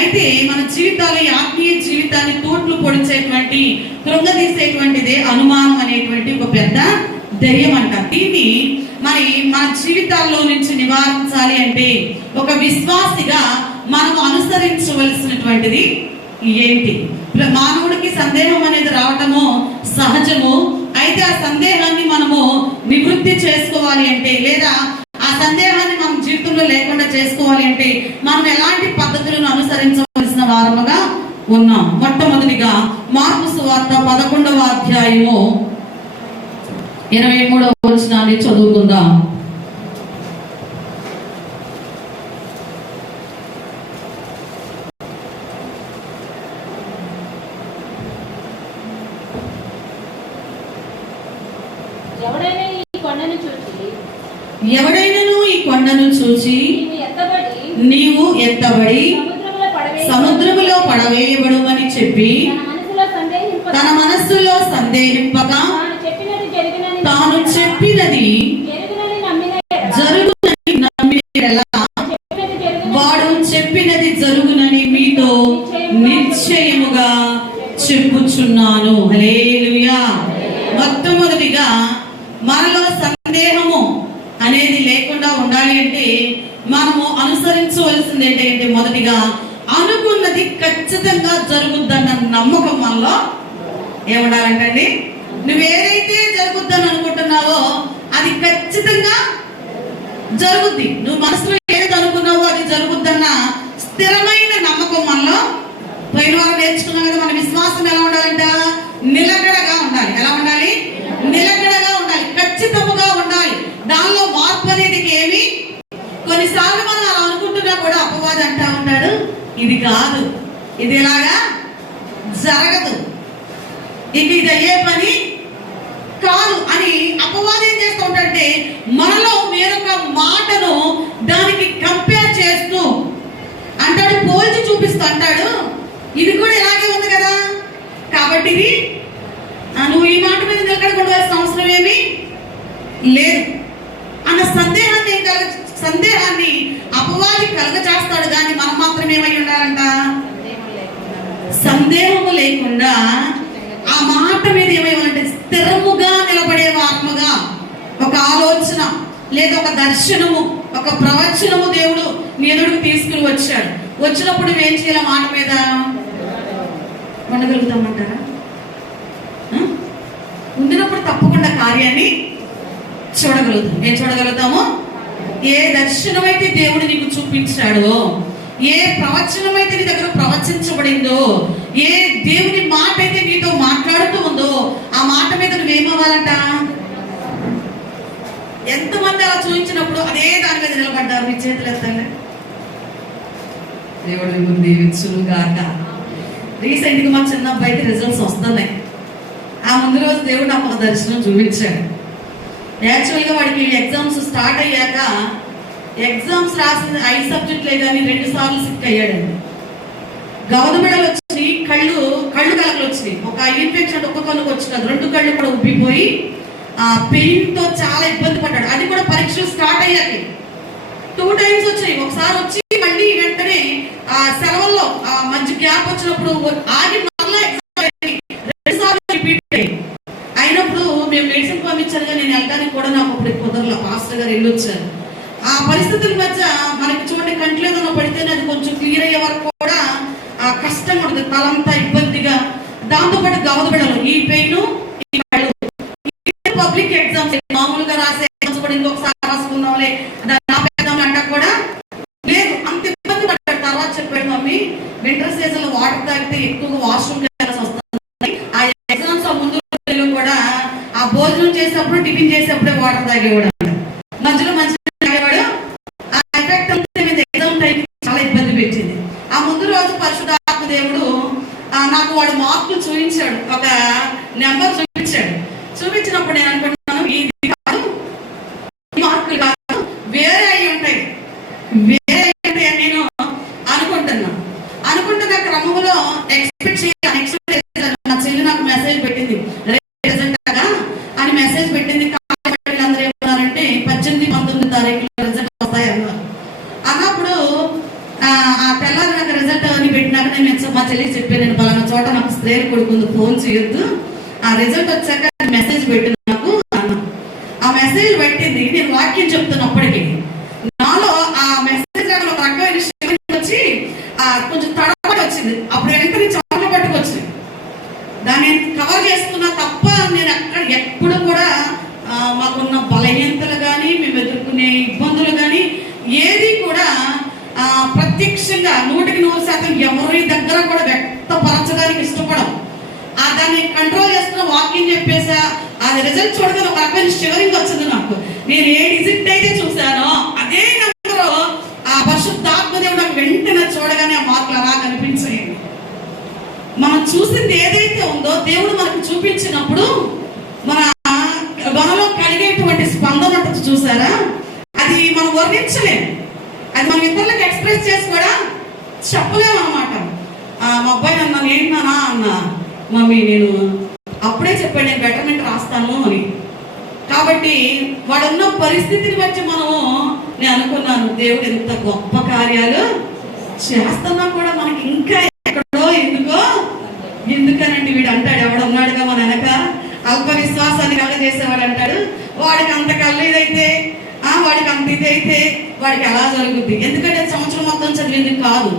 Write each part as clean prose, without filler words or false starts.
అయితే మన జీవితాలు ఆత్మీయ జీవితాన్ని తోట్లు పొడిచేటువంటి కృంగదీసేటువంటిదే అనుమానం అనేటువంటి ఒక పెద్ద ధైర్యం అంట. దీన్ని మరి మన జీవితాల్లో నుంచి నివారించాలి అంటే ఒక విశ్వాసిగా మనం అనుసరించవలసినటువంటిది ఏంటి? మానవుడికి సందేహం అనేది రావటము సహజము. అయితే ఆ సందేహాన్ని మనము నివృత్తి చేసుకోవాలి అంటే, లేదా ఆ సందేహాన్ని మనం జీవితంలో లేకుండా చేసుకోవాలి అంటే మనం ఎలాంటి పద్ధతులను అనుసరించవలసిన వారముగా ఉన్నాం? మొట్టమొదటిగా మార్కు సువార్త 11వ అధ్యాయము 23వ వచనాన్ని చదువుకుందాం. ఎవడైనను ఈ కొండను చూచి నీవు ఎత్తబడి సముద్రములో పడవేయబడుమని చెప్పి తన మనస్సులో సందేహింపక తాను చెప్పినది జరుగునని నమ్మినలా వాడు చెప్పినది జరుగునని మీతో నిశ్చయముగా చెప్పుచున్నాను. హల్లెలూయా. మొట్టమొదటిగా మనలో సందేహము అనేది లేకుండా ఉండాలి అంటే మనము అనుసరించవలసింది ఏంటంటే, మొదటిగా అనుకున్నది ఖచ్చితంగా జరుగుద్దన్న నమ్మకం మనలో ఏముండాలంటండి? నువ్వేదైతే జరుగుద్దని అనుకుంటున్నావో అది ఖచ్చితంగా జరుగుద్ది. నువ్వు మనసులో ఏది అనుకున్నావో అది జరుగుద్దన్న స్థిరమైన నమ్మకం మనలో. పోయిన వారు నేర్చుకున్నాం కదా, మన విశ్వాసం ఎలా ఉండాలంట? నిలకడగా ఉండాలి. ఎలా ఉండాలి? నిలకడగా ఉండాలి, ఖచ్చితముగా ఉండాలి. దానిలో మార్పు అనేది ఏమి? కొన్నిసార్లు మనం అలా అనుకుంటున్నా కూడా అపవాది అంటా ఉంటాడు, ఇది కాదు, ఇది ఎలాగా జరగదు, ఇది అయ్యే పని కాదు అని అపవాది ఏం చేస్తూ ఉంటాడంటే మనలో వేరొక మాటను దానికి కంపేర్ చేస్తూ అంటాడు, పోల్చి చూపిస్తూ అంటాడు, ఇది కూడా ఇలాగే ఉంది కదా, కాబట్టి ఇది నువ్వు ఈ మాట మీద నిలకడగొడవలసిన అవసరం ఏమీ లేదు అన్న సందేహాన్ని అపవాది కలగజేస్తాడు. కానీ మనం మాత్రం ఏమై ఉండాలంట? సందేహము లేకుండా ఆ మాట మీద ఏమేమంటే స్థిరముగా నిలబడే ఆత్మగా, ఒక ఆలోచన లేదా ఒక దర్శనము, ఒక ప్రవచనము దేవుడు నీ ఎదురుకు తీసుకుని వచ్చాడు. వచ్చినప్పుడు నువ్వేం చేయాలి? మాట మీద ఉండగలుగుతామంటారా? ఉండినప్పుడు తప్పకుండా కార్యాన్ని చూడగలుగుతాం. ఏం చూడగలుగుతాము? ఏ దర్శనం అయితే దేవుడు నీకు చూపించాడో, ఏ ప్రవచనం అయితే నీ దగ్గర ప్రవచించబడిందో, ఏ దేవుని మాట అయితే నీతో మాట్లాడుతూ ఉందో ఆ మాట మీద నువ్వేమవ్వాలంట? ఎంతమంది అలా చూపించినప్పుడు అదే దాని మీద నిలబడ్డారు? మీ చేతులు ఎత్తండి. దేవుడు దీవించుగాక. రీసెంట్ గా మా చిన్న అబ్బాయికి రిజల్ట్స్ వస్తున్నాయి. ఆ ముందు రోజు దేవుడు నాకు ఒక దర్శనం చూపించాడు. యాక్చువల్గా వాడికి ఎగ్జామ్స్ స్టార్ట్ అయ్యాక ఎగ్జామ్స్ రాసిన 5 సబ్జెక్టులే కానీ 2 సార్లు సిక్ అయ్యాడండి. గవదమెడలు వచ్చి కళ్ళు కలకలు వచ్చినాయి. ఒక ఇన్ఫెక్షన్ ఒక్క కళ్ళకు వచ్చి కాదు, 2 కళ్ళు కూడా ఉబ్బిపోయి ఆ పెయిన్ తో చాలా ఇబ్బంది పడ్డాడు. అది కూడా పరీక్షలు స్టార్ట్ అయ్యాక 2 టైమ్స్ వచ్చాయి. ఒకసారి వచ్చి మళ్ళీ వెంటనే ఆ సెలవుల్లో మంచి గ్యాప్ వచ్చినప్పుడు ఆగి మళ్ళీ అయినప్పుడు మేము మెడిసిన్ పంపించారు. నేను వెళ్ళడానికి కూడా నాకు అప్పుడు కుదరలా. పాస్టర్ గారు వెళ్ళొచ్చారు. ఆ పరిస్థితుల మధ్య మనకి చూడండి, కంట్లో ఏదైనా పడితేనే అది కొంచెం క్లియర్ అయ్యే వరకు కూడా కష్టం ఉంటుంది, తలంతా ఇబ్బందిగా. దాంతోపాటు గవదబిడలు, ఈ పెయిన్, ఈ కళ్ళు. పబ్లిక్ ఎగ్జామ్స్ మామూలుగా రాసే ఎగ్జామ్స్ కూడా ఇంకొకసారి రాసుకుందాంలే అంటా కూడా లేదు, అంత ఇబ్బంది పడ్డాడు. తర్వాత చెప్పాడు, మమ్మీ వింటర్ సీజన్ లో వాటర్ తాగితే ఎక్కువగా వాష్రూమ్ చేయాల్సి వస్తుంది. ఆ ఎగ్జామ్స్ ముందు కూడా ఆ భోజనం చేసేటప్పుడు, టిఫిన్ చేసేటప్పుడే వాటర్ తాగేవాడు. మధ్యలో తాగేవాడు. ఆ ఎఫెక్ట్ ఎగ్జామ్ టైం చాలా ఇబ్బంది పెట్టింది. ఆ ముందు రోజు పరిశుద్ధాత్మ దేవుడు నాకు వాడు మార్కులు చూపించాడు, ఒక నెంబర్ చూపించాడు. చూపించినప్పుడు నేను అనుకుంటున్నాను, ఇది కాదు, మార్కులు కాదు, వేరే అయి ఉంటాయి, వేరే అయి ఉంటాయి అని నేను అనుకుంటున్న క్రమంలో ఎక్స్పెక్ట్ చేయాలి. నా చెల్లి నాకు మెసేజ్ పెట్టింది, రిజల్ట్ అని మెసేజ్ పెట్టింది. అందరూ ఏమన్నారంటే 18-19 తారీఖులో రిజల్ట్ వస్తాయి అన్నారు. అన్నప్పుడు ఆ తెల్లారి నాకు రిజల్ట్ అని రాగానే నేను మా చెల్లికి చెప్పాను, నేను పలానా చోట నాకు స్త్రీలు కొడుకుంది, ఫోన్ చేయొద్దు, ఆ రిజల్ట్ వచ్చాక మెసేజ్ పెట్టింది నాకు అన్న. ఆ మెసేజ్ పెట్టింది, నేను వాక్యం చెప్తున్నప్పటికీ నాలో ఆ మెసేజ్ ఒక రకమైన వచ్చి కొంచెం తడబడి వచ్చింది. అప్పుడు వెంటనే చెమట పట్టుకొచ్చింది. దాన్ని కవర్ చేసుకున్నా తప్ప నేను ఎప్పుడు కూడా మాకున్న బలహీనతలు కానీ మేము ఎదుర్కొనే ఇబ్బందులు కానీ ఏది కూడా ప్రత్యక్షంగా 100% ఎవరి దగ్గర కూడా వ్యక్తపరచడానికి ఇష్టపడం. దాన్ని కంట్రోల్ చేసుకున్న వాక్యం చెప్పేసా, అది రిజల్ట్ చూడగానే ఒక రకమైన షివరింగ్ వచ్చింది నాకు. నేను ఏ డిజిట్ అయితే చూసానో అదే నెంబర్ ఆ పరిశుద్ధాత్మ దేవుడు నాకు వెంటనే చూడగానే ఆ మార్కులు అలా కనిపించాయి. మనం చూసింది ఏదైతే ఉందో దేవుడు మనకు చూపించినప్పుడు మనలో కలిగేటువంటి స్పందన ఉంటుంది చూసారా, అది మనం వర్ణించలేము. అది మనం ఇతరులకు ఎక్స్ప్రెస్ చేసి కూడా చెప్పలేము అనమాట. మా అబ్బాయి అన్నాను, ఏంటన్నా అన్న, మమ్మీ నేను అప్పుడే చెప్పాను నేను బెటర్మెంట్ రాస్తాను అని. కాబట్టి వాడున్న పరిస్థితిని బట్టి నేను అనుకున్నాను, దేవుడు ఎంత గొప్ప కార్యాలు చేస్తున్నా కూడా మనకి ఇంకా ఎక్కడో ఎందుకనండి వీడు అంటాడు, ఎవడున్నాడుగా మన వెనక అల్ప విశ్వాసాన్ని కలగజేసేవాడు అంటాడు, వాడికి అంత కళ్ళు ఇదైతే వాడికి అంత ఇదైతే వాడికి ఎలా జరుగుద్ది. ఎందుకంటే సంవత్సరం మొత్తం చదివింది కాదు,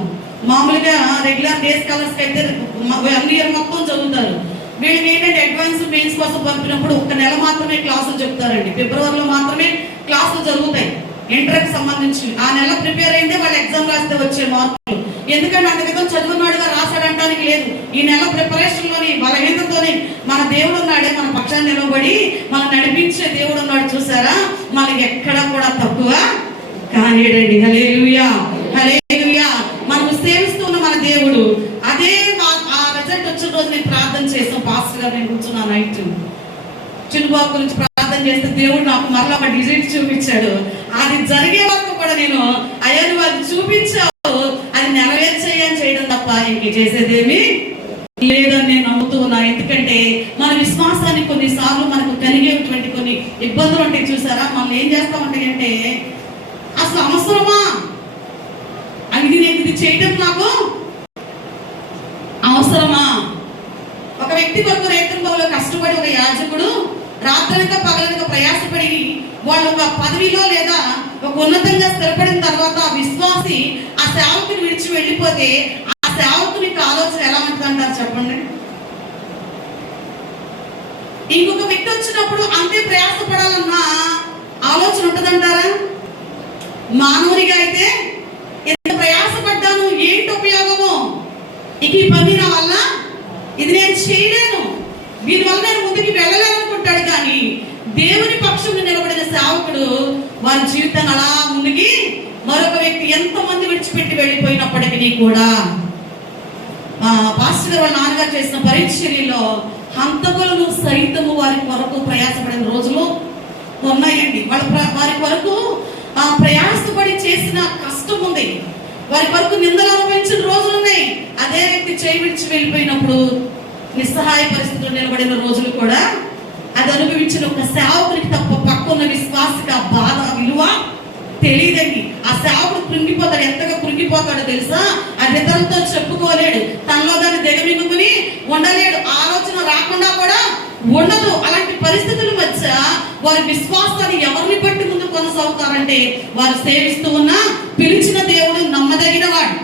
మామూలుగా రెగ్యులర్ డేస్ కలర్స్ అయితే 1 ఇయర్ మొత్తం చదువుతారు. వీళ్ళకి ఏంటంటే అడ్వాన్స్ మెయిన్స్ కోసం పంపినప్పుడు 1 నెల మాత్రమే క్లాసులు చెప్తారండి. ఫిబ్రవరిలో మాత్రమే క్లాసులు జరుగుతాయి ఇంటర్కి సంబంధించి. ఆ నెల ప్రిపేర్ అయిందే వాళ్ళు ఎగ్జామ్ రాస్తే వచ్చే మార్కులు. ఎందుకంటే అంత క్రితం చదువున్నాడుగా రాశాడంటానికి లేదు. ఈ నెల ప్రిపరేషన్ లోని బలహీనతతోని మన దేవుడు ఉన్నాడే, మన పక్షాన్ని నిలబడి మనం నడిపించే దేవుడు ఉన్నాడు చూసారా, మనకి ఎక్కడ కూడా తక్కువ కానిడండి. హల్లెలూయా, హల్లెలూయా. మనం సేవిస్తున్న మన దేవుడు అదే. ఆ రిజల్ట్ వచ్చిన రోజు నేను ప్రార్థన చేసాం, పాస్టర్ గారు నేను కూర్చున్నా నైట్ చిన్నబాబు గురించి ప్రార్థన చేస్తే దేవుడు నాకు మరలా ఒక డిజైన్ చూపించాడు. అది జరిగే వరకు కూడా నేను అయ్యా నువ్వు అది చూపించావు, అది నెరవేర్చేయని చేయడం తప్ప ఇంక చేసేదేమి లేదని నేను నమ్ముతూ ఉన్నా. ఎందుకంటే మన విశ్వాసాన్ని కొన్నిసార్లు మనకు కలిగేటువంటి కొన్ని ఇబ్బందులు ఉంటాయి చూసారా, మనం ఏం చేస్తామంటే అసలు అవసరమా ఇది చేయడం, నాకు అవసరమా? ఒక వ్యక్తి కొరకు రైతుల్లో కష్టపడి ఒక యాజకుడు రాత్రనక పగలనక ప్రయాసపడి వాళ్ళు ఒక పదవిలో లేదా ఒక ఉన్నతంగా స్థిరపడిన తర్వాత ఆ విశ్వాసి ఆ సేవకుని విడిచి వెళ్ళిపోతే ఆ సేవకునికి ఆలోచన ఎలా ఉంటుందంటారు చెప్పండి? ఇంకొక వ్యక్తి వచ్చినప్పుడు అంతే ప్రయాసపడాలన్న ఆలోచన ఉంటుందంటారా? మానవునిగా అయితే ఎంత ప్రయాసపడ్డాను, ఏంటి ఉపయోగము, ఇక ఈ పని నా వల్ల ఇది నేను చేయలేను, దీనివల్ల నేను ముందుకు వెళ్ళలేనుకుంటాడు. కానీ దేవుని పక్షంలో నిలబడిన సేవకుడు వారి జీవితాన్ని అలా ముందుకి మరొక వ్యక్తి ఎంతమంది విడిచిపెట్టి వెళ్ళిపోయినప్పటికీ కూడా పాస్టర్ గారు వాళ్ళ నాన్నగారు చేసిన పరిచర్యలో హంతకులను సైతము వారి కొరకు ప్రయాసపడిన రోజులు ఉన్నాయండి. వారి కొరకు ప్రయాసపడి చేసిన కష్టం ఉంది, వారి కొరకు నిందలు అనుభవించిన రోజులు ఉన్నాయి. అదే వ్యక్తి చేయి విడిచి వెళ్ళిపోయినప్పుడు నిస్సహాయ పరిస్థితులు నిలబడిన రోజులు కూడా అది అనుభవించిన ఒక సేవకునికి తప్ప పక్కన్న విశ్వాసకి ఆ బాధ విలువ తెలియదండి. ఆ సేవకుడు కృంగిపోతాడు, ఎంతగా కృంగిపోతాడో తెలుసా? అది ఇతరులతో చెప్పుకోలేడు, తనలో దాన్ని దిగమింగుకుని ఉండలేడు, ఆలోచన రాకుండా కూడా ఉండదు. అలాంటి పరిస్థితుల మధ్య వారి విశ్వాసాన్ని ఎవరిని బట్టి ముందు కొనసాగుతారంటే వారు సేవిస్తూ ఉన్న పిలిచిన దేవుడు నమ్మదగిన వాడు.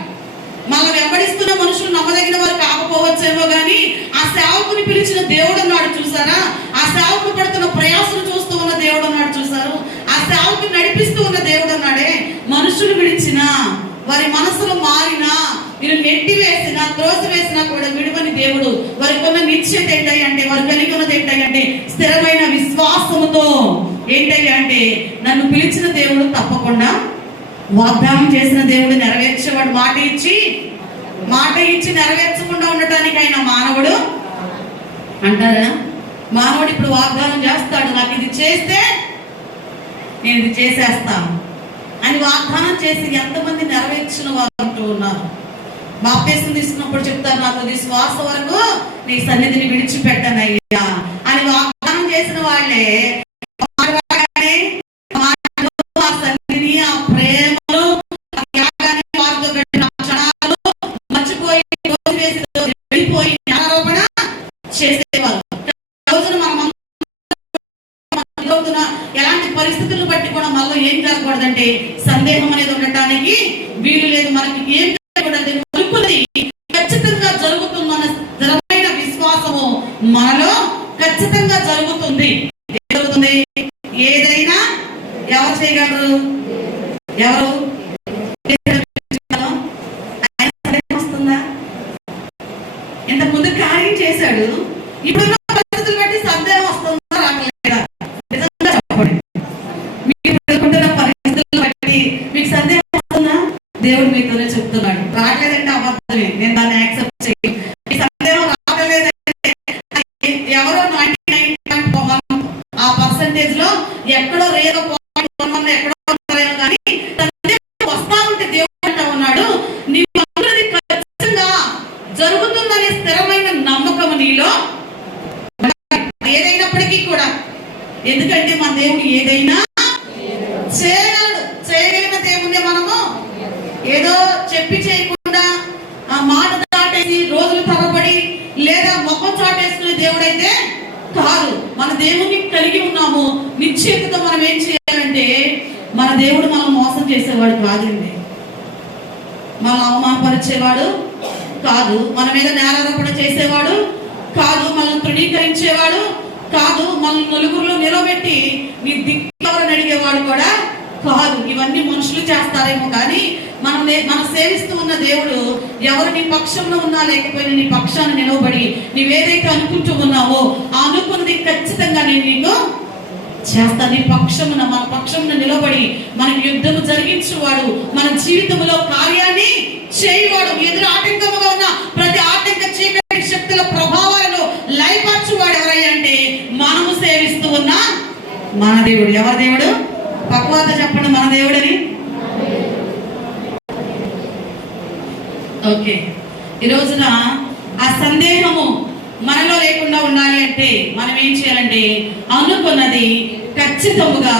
మనం వెంబడిస్తున్న మనుషులు నమ్మదగిన వారు కాకపోవచ్చేమో కానీ ఆ సేవకుని పిలిచిన దేవుడు అన్నాడు చూసారా, ఆ సేవకు పడుతున్న ప్రయాసం చూస్తూ ఉన్న దేవుడు అన్నాడు చూసారు, ఆ సేవకుని నడిపిస్తూ ఉన్న దేవుడు అన్నాడే. మనుషులు విడిచిన వారి మనసులు మారినా మీరు నెట్టి వేసినా త్రోసి వేసినా కూడా విడువని దేవుడు. వారికి ఉన్న నిశ్చయత ఏంటంటే, వారు కలిగి ఉన్నది ఏంటంటే స్థిరమైన విశ్వాసముతో ఏంటంటే నన్ను పిలిచిన దేవుడు తప్పకుండా వాగ్దానం చేసిన దేవుడు నెరవేర్చేవాడు. మాట ఇచ్చి నెరవేర్చకుండా ఉండటానికి ఆయన మానవుడు అంటారా? మానవుడు ఇప్పుడు వాగ్దానం చేస్తాడు, నాకు ఇది చేస్తే నేను ఇది చేసేస్తాను అని వాగ్దానం చేసి ఎంతమంది నెరవేర్చిన వారు అంటూ ఉన్నారు. బాప్తిసం తీసుకున్నప్పుడు చెప్తారు, నాకు నీ శ్వాస వరకు నీ సన్నిధిని విడిచిపెట్టనయ్యా అని వాగ్దానం చేసిన వాళ్ళే సన్నిధిని ఆ ప్రేమను వారితో పెట్టిన క్షణాలు మర్చిపోయి జరుగుతుంది. జరుగుతుంది ఏదైనా ఎవరు చేయగలరు? ఎవరు? వస్తుందా? ఇంతకు ముందు కార్యం చేశాడు, ఇప్పుడున్న పరిస్థితులు బట్టి సందేహం వస్తుందా రావట్లేదా? నిజంగా చెప్పండి, మీరు ఎదుర్కొంటున్న పరిస్థితులను బట్టి మీకు సందేహం వస్తుందా? దేవుడు మీతోనే చెప్తున్నాడు, రావట్లేదంటే అబద్ధమే, నేను దాన్ని యాక్సెప్ట్ చేయను. మీ సందేహం రావట్లేదంటే ఎవరో 99.1 ఆ పర్సెంటేజ్ లో ఎక్కడో రేదో ఎక్కడో కానీ వస్తా ఉంటే దేవుడు అంటా ఉన్నాడు, నీవు అనుకున్నది ఖచ్చితంగా జరుగుతుందనే స్థిరమైన నమ్మకం నీలో ఏదైనప్పటికీ కూడా. ఎందుకంటే మన దేవుడు ఏదైనా చేయగలడు. చేయగలిగిన దేవుణ్ణి మనము ఏదో చెప్పి చేయకుండా ఆ మాట దాటేసి రోజులు తరబడి లేదా ముఖం చాటేసుకునే దేవుడైతే కాదు. మన దేవుణ్ణి కలిగి ఉన్నాము. నిశ్చయితతో మనం ఏం చేయాలంటే, మన దేవుడు మనం మోసం చేసేవాడు కాదండి, మనం అవమానపరిచేవాడు కాదు, మన మీద నేరారోపణ చేసేవాడు కాదు, మనల్ని తృణీకరించేవాడు కాదు, మనల్ని నలుగురిలో నిలబెట్టి నీ దిక్కెవరని అడిగేవాడు కూడా కాదు. ఇవన్నీ మనుషులు చేస్తారేమో కానీ మనం సేవిస్తూ ఉన్న దేవుడు ఎవరు నీ పక్షంలో ఉన్నా లేకపోయినా నీ పక్షాన్ని నిలవబడి నీవేదైతే అనుకుంటూ ఉన్నావో ఆ అనుకున్నది ఖచ్చితంగా నేను నీకు చేస్తాను. నీ పక్షమున మన పక్షమున నిలబడి మనకి యుద్ధము జరిగించేవాడు, మన జీవితంలో కార్యాన్ని చేయవాడు, ఎదురు ఆటంకముగా ఉన్న ప్రతి ఆటంక చీకటి శక్తుల ప్రభావాలను లయపరచువాడు ఎవరయ్యా అంటే మనము సేవిస్తూ ఉన్న మన దేవుడు. ఎవరి దేవుడు? పక్వాత చెప్పండి, మన దేవుడని. ఓకే, ఈ రోజున ఆ సందేహము మనలో లేకుండా ఉండాలి అంటే మనం ఏం చేయాలంటే అనుకున్నది ఖచ్చితముగా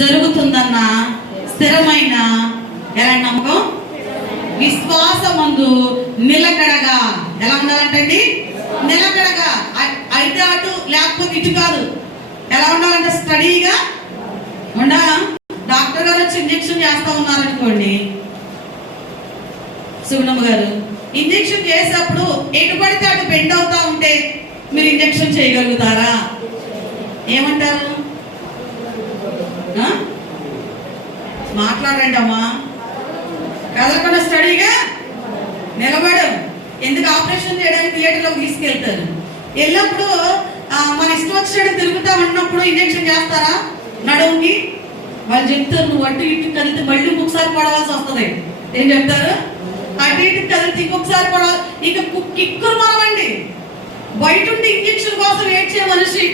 జరుగుతుందన్న స్థిరమైన ఎలాంటి నమ్మకం, విశ్వాసమందు నిలకడగా. ఎలా ఉండాలంటండి? నిలకడగా. అయితే అటు లేకపోతే ఇటు కాదు. ఎలా ఉండాలంటే స్టడీగా ఉండాలా. డాక్టర్ గారు వచ్చి ఇంజక్షన్ చేస్తా ఉన్నారనుకోండి, సుగుణమ్మ గారు ఇంజక్షన్ చేసేటప్పుడు ఎటు పడితే అటు బెండ్ అవుతా ఉంటే మీరు ఇంజక్షన్ చేయగలుగుతారా? ఏమంటారు? మాట్లాడండి అమ్మా. కదలకుండా స్టడీగా నిలబడు. ఎందుకు? ఆపరేషన్ చేయడానికి థియేటర్లోకి తీసుకెళ్తారు. వెళ్ళినప్పుడు మన ఇష్టం వచ్చినట్టు తిరుగుతా ఉన్నప్పుడు ఇంజక్షన్ చేస్తారా నడుముకి? వాళ్ళు చెప్తారు, నువ్వు అటు ఇటు కలిసి మళ్ళీ ఇంకొకసారి పడవలసి వస్తుంది. ఏం చెప్తారు? అటు ఇటు కలిసి ఇంకొకసారి పడవాలి. ఇక కిక్కురు మనమండి. బయట ఉండి ఇంజక్షన్ కోసం ఏడ్చే మనిషి,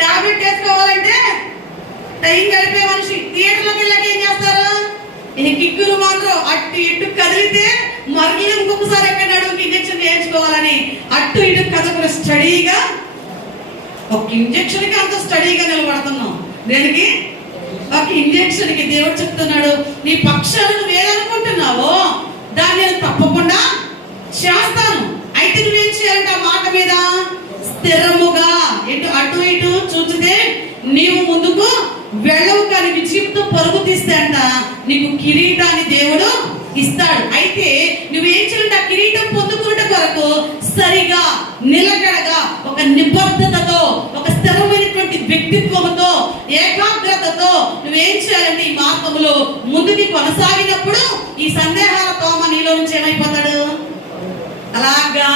టాబ్లెట్ వేసుకోవాలంటే టైం గడిపే మనిషి థియేటర్లోకి వెళ్ళాక ఏం చేస్తారు? ఈ కిక్కురు మాత్రం అటు ఇటు కదిలితే మళ్ళీ ఇంకొకసారి ఎక్కడ నడుముకి ఇంజక్షన్ వేయించుకోవాలని అటు ఇటు కదకుండా స్టడీగా, ఒక ఇంజక్షన్ కి అంత స్టడీగా నిలబడుతున్నాం. దేనికి? ఒక ఇంజక్షన్ కి. దేవుడు చెప్తున్నాడు, నీ పక్షాలు నువ్వు ఏదనుకుంటున్నావో దాన్ని నేను తప్పకుండా చేస్తాను. అయితే నువ్వేం చేయాలంటే ఆ మాట మీద స్థిరముగా అటు ఇటు చూచితే నీవు ముందుకు వెళ్ళవు, కానీ నీ జీవితం పరుగు తీస్తే అంట నీకు కిరీటాన్ని దేవుడు ఇస్తాడు. అయితే నువ్వేం చేయాలంటే ఆ కిరీటం పొందుకున్న కొరకు సరిగా నిలకడగా ఒక నిబద్ధతతో ఒక స్థిరమైనటువంటి వ్యక్తిత్వంతో ఏకాగ్రతతో నువ్వేం చేయాలంటే ఈ మార్గంలో ముందుకి కొనసాగినప్పుడు ఈ సందేహాల తోమ నీలో నుంచి ఏమైపోతాడు? అలాగా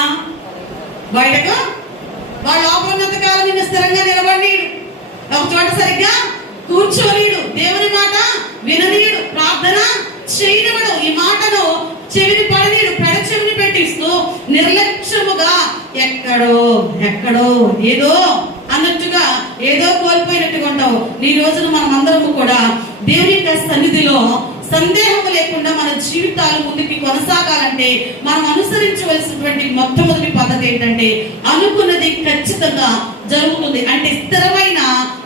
బయటకు వాడు లోపల ఉన్నంత కాలం నిన్ను స్థిరంగా నిలబడనీయుడు, ఒక చోట సరిగ్గా కూర్చోనీయుడు, దేవుని మాట విననీయుడు, ప్రార్థన చేయనివాడు, ఈ మాటను చెవిని పడనీయుడు, పెడ చెవిని పెట్టిస్తూ నిర్లక్ష్యముగా ఎక్కడో ఏదో అన్నట్టుగా ఏదో కోల్పోయినట్టుగా ఉంటావు. ఈ రోజున మనం అందరము కూడా దేవుని యొక్క సన్నిధిలో సందేహం లేకుండా మన జీవితాలు ముందుకి కొనసాగాలంటే మనం అనుసరించవలసినటువంటి మొట్టమొదటి పద్ధతి ఏంటంటే అనుకున్నది ఖచ్చితంగా జరుగుతుంది అంటే స్థిరమైన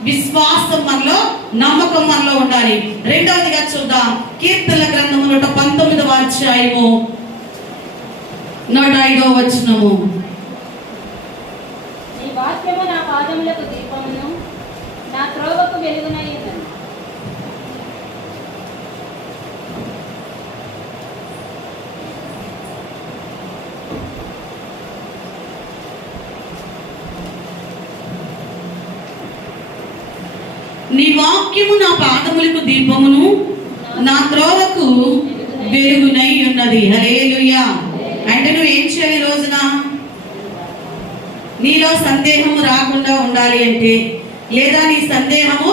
విశ్వాసం మనలో, నమ్మకం మనలో ఉండాలి. రెండవదిగా చూద్దాం, కీర్తనల గ్రంథము 119వ అధ్యాయము 105వ వచనము. నీ వాక్యము నా పాదములకు దీపమును నా త్రోవకు వెలుగునై ఉన్నది. నీ వాక్యము నా పాదములకు దీపమును, నా త్రోవకు వెలుగునై ఉన్నది. హల్లెలూయా. అంటే నువ్వు ఏం చేయాలి ఈ రోజున? నీలో సందేహము రాకుండా ఉండాలి అంటే, లేదా నీ సందేహము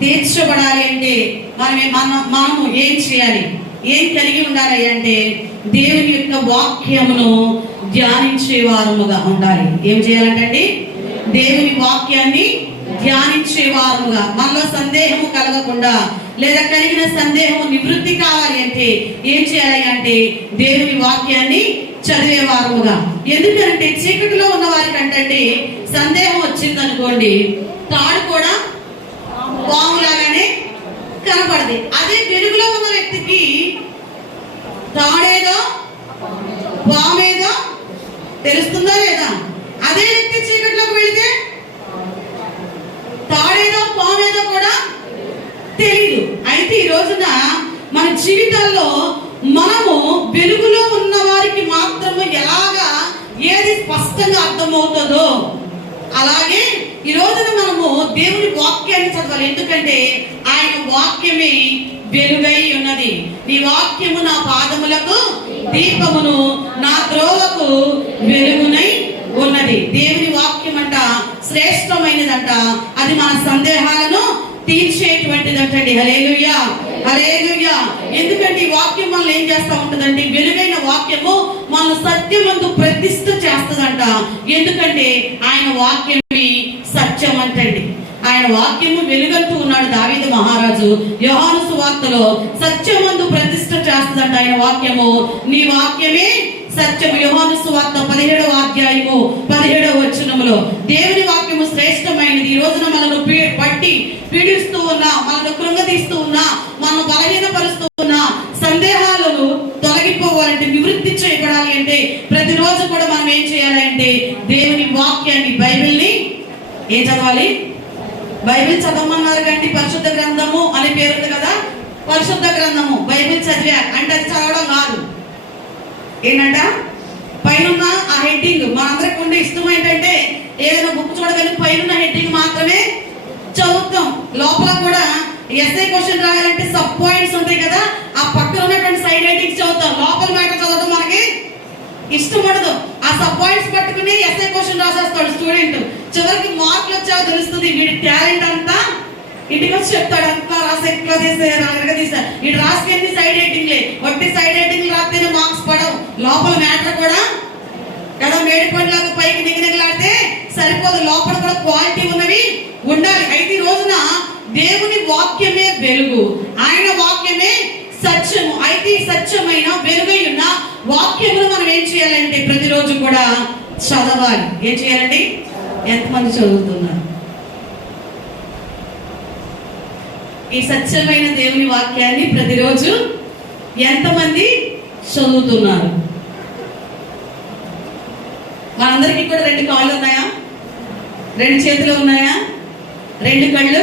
తీర్చబడాలి అంటే మనము ఏం చేయాలి? ఏం కలిగి ఉండాలి అంటే దేవుని యొక్క వాక్యమును ధ్యానించే వారముగా ఉండాలి. ఏం చేయాలంటే దేవుని వాక్యాన్ని ధ్యానించే వారముగా, మనలో సందేహము కలగకుండా లేదా కలిగిన సందేహము నివృత్తి కావాలి అంటే ఏం చేయాలి అంటే దేవుని వాక్యాన్ని చదివే వారముగా. ఎందుకంటే చీకటిలో ఉన్న వారికి అంటే సందేహం వచ్చింది అనుకోండి, తాడు కూడా పాములాగానే కనపడదు. అదే వెలుగులో ఉన్న వ్యక్తికి తాడేదో పామేదో తెలుస్తుందా లేదా? అదే వ్యక్తి చీకట్లోకి వెళితే తాడేదో పామేదో కూడా తెలియదు. అయితే ఈ రోజున మన జీవితాల్లో మనము వెలుగులో ఉన్న వారికి మాత్రమే ఎలాగా ఏది స్పష్టంగా అర్థమవుతుందో అలాగే ఈ రోజున మనము దేవుని వాక్యాన్ని చదవాలి. ఎందుకంటే ఆయన వాక్యమే వెలుగై ఉన్నది. నీ వాక్యము నా పాదములకు దీపమును, నా త్రోవకు వెలుగునై ఉన్నది. దేవుని వాక్యం అంట శ్రేష్టమైనదంట. అది మన సందేహాలను తీర్చేటువంటిదంటండి. హల్లెలూయా, హల్లెలూయా. ఎందుకంటే ఈ వాక్యం మనల్ని ఏం చేస్తా ఉంటుందంటే, వెలుగైన వాక్యము మన సత్యమందు ప్రతిష్ఠ చేస్తుందంట. ఎందుకంటే ఆయన వాక్యమే సత్యం అంటండి. ఆయన వాక్యము వెలుగంటూ ఉన్నాడు దావీదు మహారాజు. యోహాను సువార్తలో సత్యమందు ప్రతిష్ఠ చేస్తుందంట ఆయన వాక్యము. నీ వాక్యమే సత్యము. యోహాను సువార్త 17వ అధ్యాయము 17వ వచనములో దేవుని వాక్యము శ్రేష్టమైనది. ఈ రోజున మనను పట్టి పీడిస్తూ ఉన్నా, మనను కృంగతీస్తూ ఉన్నా, మనను బలహీనపరుస్తూ ఉన్నా సందేహాలను తొలగిపోవాలంటే, నివృత్తి చేయబడాలి అంటే ప్రతిరోజు కూడా మనం ఏం చేయాలి అంటే దేవుని వాక్యాన్ని, బైబిల్ని ఏం చదవాలి? బైబిల్ చదవమన్నారు కండి. పరిశుద్ధ గ్రంథము అనే పేరుంది కదా, పరిశుద్ధ గ్రంథము బైబిల్ చదివా అంటే అది చదవడం కాదు. ఏంటంట పైన ఆ హెడ్డింగ్ మనందరికి ఉండే ఇష్టం ఏంటంటే ఏదైనా బుక్ చూడగానే పైన హెడ్డింగ్ మాత్రమే చదువుతాం. లోపల కూడా ఎస్ఏ క్వశ్చన్ రాయాలంటే సబ్ పాయింట్స్ ఉంటాయి కదా, ఆ పక్కన ఉన్నటువంటి సైడ్ హెడ్డింగ్స్ చదువుతాం. లోపల మ్యాటర్ చదవడం మనకి ఇష్టం పడదు. ఆ సబ్ పాయింట్స్ పట్టుకుని ఎస్ఏ క్వశ్చన్ రాసేస్తాడు స్టూడెంట్. చివరికి మార్కులు వచ్చాక తెలుస్తుంది వీడి టాలెంట్ అంతా. ఇంటికి వచ్చి చెప్తాడు అంతా రాసి ఎట్లా తీసారు. ఇటు రాసుకెళ్ళి సైడ్ హెడ్డింగ్లే, వట్టి సైడ్ హెడ్డింగ్ రాస్తేనే మార్క్స్ పడవు. లోపల మ్యాటర్ కూడా కదా మేడిపండ్లాగా పైకి నిగనిగలాడితే సరిపోదు. లోపల కూడా క్వాలిటీ ఉన్నవి ఉండాలి. అయితే ఈ రోజున దేవుని వాక్యమే వెలుగు, ఆయన వాక్యమే సత్యము. అయితే ఈ సత్యమైన వెలుగై ఉన్న వాక్యమును మనం ఏం చేయాలంటే ప్రతిరోజు కూడా చదవాలి. ఏం చేయాలండి? ఎంతమంది చదువుతున్నారు? ఈ సత్యమైన దేవుని వాక్యాన్ని ప్రతిరోజు ఎంతమంది చదువుతున్నారు? మనందరికీ కూడా 2 కాళ్ళు ఉన్నాయా? 2 చేతులు ఉన్నాయా? 2 కళ్ళు?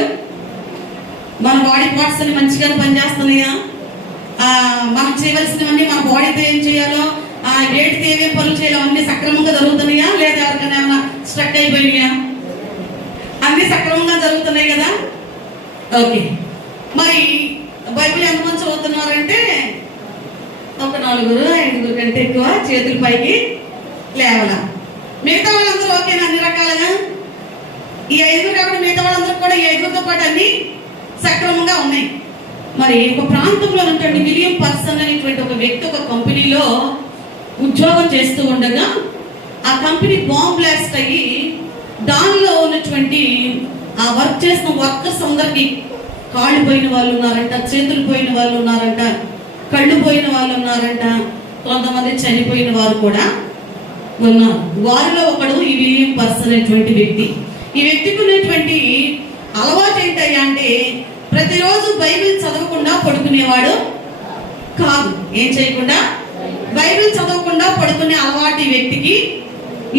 మన బాడీ పార్ట్స్ అని మంచిగా పనిచేస్తున్నాయా? మనం చేయవలసినవన్నీ మన బాడీతో ఏం చేయాలో, వేటితో ఏమేమి పనులు చేయాలో అన్ని సక్రమంగా జరుగుతున్నాయా లేదా ఎవరికైనా ఏమైనా స్ట్రక్ అయిపోయినాయా? అన్ని సక్రమంగా జరుగుతున్నాయి కదా. ఓకే, మరి బైబిల్ ఎంతమంది చదువుతున్నారంటే ఒక 4-5 కంటే ఎక్కువ చేతుల పైకి లేవాల. మిగతా వాళ్ళందరూ ఓకేనా అన్ని రకాలుగా? ఈ 5 కాకుండా మిగతా వాళ్ళందరూ కూడా ఈ 5తో పాటు అన్ని సక్రమంగా ఉన్నాయి. మరి ఒక ప్రాంతంలో ఉన్నటువంటి విలియం పర్సన్ అనేటువంటి ఒక వ్యక్తి ఒక కంపెనీలో ఉద్యోగం చేస్తూ ఉండగా ఆ కంపెనీ బాంబ్ బ్లాస్ట్ అయ్యి దానిలో ఉన్నటువంటి ఆ వర్క్ చేసిన వర్కర్స్ అందరికి కాళ్ళు పోయిన వాళ్ళు ఉన్నారంట, చేతులు పోయిన వాళ్ళు ఉన్నారంట, కళ్ళు పోయిన వాళ్ళు ఉన్నారంట, కొంతమంది చనిపోయిన వారు కూడా ఉన్నారు. వారిలో ఒకడు ఈ విలియం పర్సన్ అనేటువంటి వ్యక్తి. ఈ వ్యక్తికి ఉన్నటువంటి అలవాటు ఏంటయ్యా అంటే ప్రతిరోజు బైబిల్ చదవకుండా పడుకునేవాడు కాదు. ఏం చేయకుండా? బైబిల్ చదవకుండా పడుకునే అలవాటు ఈ వ్యక్తికి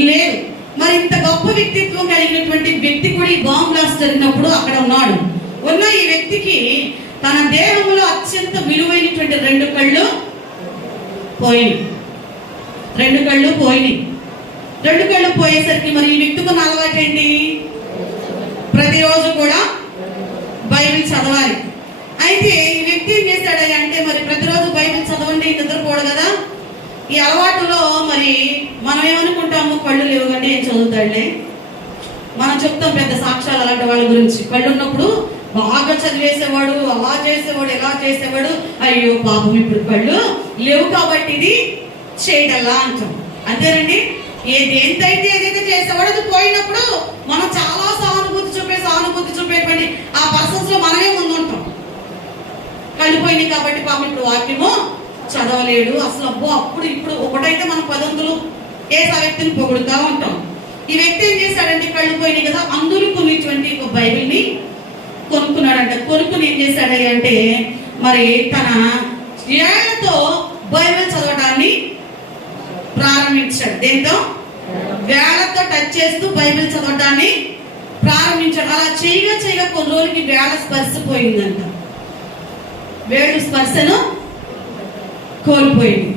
లేదు. మరి ఇంత గొప్ప వ్యక్తిత్వం కలిగినటువంటి వ్యక్తి కూడా ఈ బాంబ్ బ్లాస్ట్ జరిగినప్పుడు అక్కడ ఉన్నాడు. ఉన్న ఈ వ్యక్తికి తన దేహంలో అత్యంత విలువైనటువంటి 2 కళ్ళు పోయినాయి. 2 కళ్ళు పోయినాయి. 2 కళ్ళు పోయేసరికి మరి ఈ వ్యక్తికి ఉన్న అలవాటు ఏంటి? ప్రతిరోజు కూడా బైబిల్ చదవాలి. అయితే ఈ వ్యక్తి ఏం చేశాడు అంటే మరి ప్రతిరోజు బైబిల్ చదవండి నిద్రపోడు కదా. ఈ అలవాటులో మరి మనం ఏమనుకుంటాము, కళ్ళు లేవుగండి ఏం చదువుతాడులే. మనం చెప్తాం పెద్ద సాక్ష్యాలు అలాంటి వాళ్ళ గురించి. కళ్ళు ఉన్నప్పుడు బాగా చదివేసేవాడు, అలా చేసేవాడు, ఎలా చేసేవాడు, అయ్యో పాపం ఇప్పుడు కళ్ళు లేవు కాబట్టి ఇది చేయడల్లా అంటాం. అంతేనండి. ఏదైతే చేసేవాడు అది పోయినప్పుడు మనం చాలా సానుభూతి చూపేటువంటి ఆ పర్సన్స్ లో మనమే ముందుంటాం. కళ్ళు పోయినాయి కాబట్టి పాపం ఇప్పుడు వాక్యము చదవలేడు అసలు. అబ్బో అప్పుడు ఇప్పుడు ఒకటైతే మనం పదంతులు ఆ వ్యక్తిని పొగుడుతూ ఉంటాం. ఈ వ్యక్తి ఏం చేశాడంటే కళ్ళు పోయినాయి కదా, అందులో కొనిటువంటి ఒక బైబిల్ని కొనుక్కున్నాడంట. కొనుక్కుని ఏం చేశాడంటే మరి తన ఏళ్లతో బైబిల్ చదవడాన్ని ప్రారంభించాడు. దేంతో? వేళ్లతో టచ్ చేస్తూ బైబిల్ చదవడాన్ని ప్రారంభించాడు. అలా చేయగా కొన్ని రోజులకి వేళ్ల స్పర్శ పోయిందంట. వేళ్ళు స్పర్శను కోల్పోయిన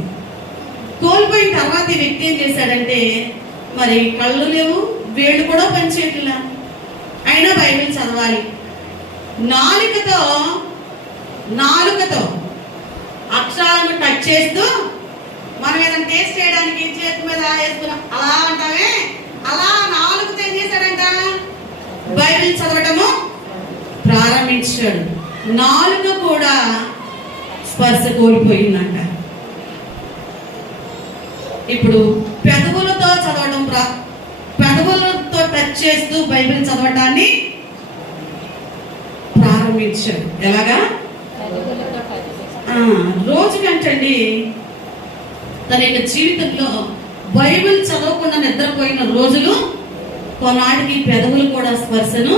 తర్వాత ఈ వ్యక్తి ఏం చేశాడంటే మరి కళ్ళు లేవు, వేళ్ళు కూడా పనిచేయట్లా, అయినా బైబిల్ చదవాలి. నాలుకతో అక్షరాలను టచ్ చేస్తూ మనం ఏదైనా టేస్ట్ చేయడానికి చేతి మీద వేసుకున్నాం అలా అంటామే, అలా నాలుగుతో ఏం చేశాడంట బైబిల్ చదవటము ప్రారంభించాడు. నాలుక కూడా స్పర్శ కోల్పోయిందంట. ఇప్పుడు పెదవులతో చదవడం, పెదవులతో టచ్ చేస్తూ బైబిల్ చదవటాన్ని ప్రారంభించాడు. ఎలాగా? రోజుకంటండి తన యొక్క జీవితంలో బైబిల్ చదవకుండా నిద్రపోయిన రోజులు కొనాటికి పెదవులు కూడా స్పర్శను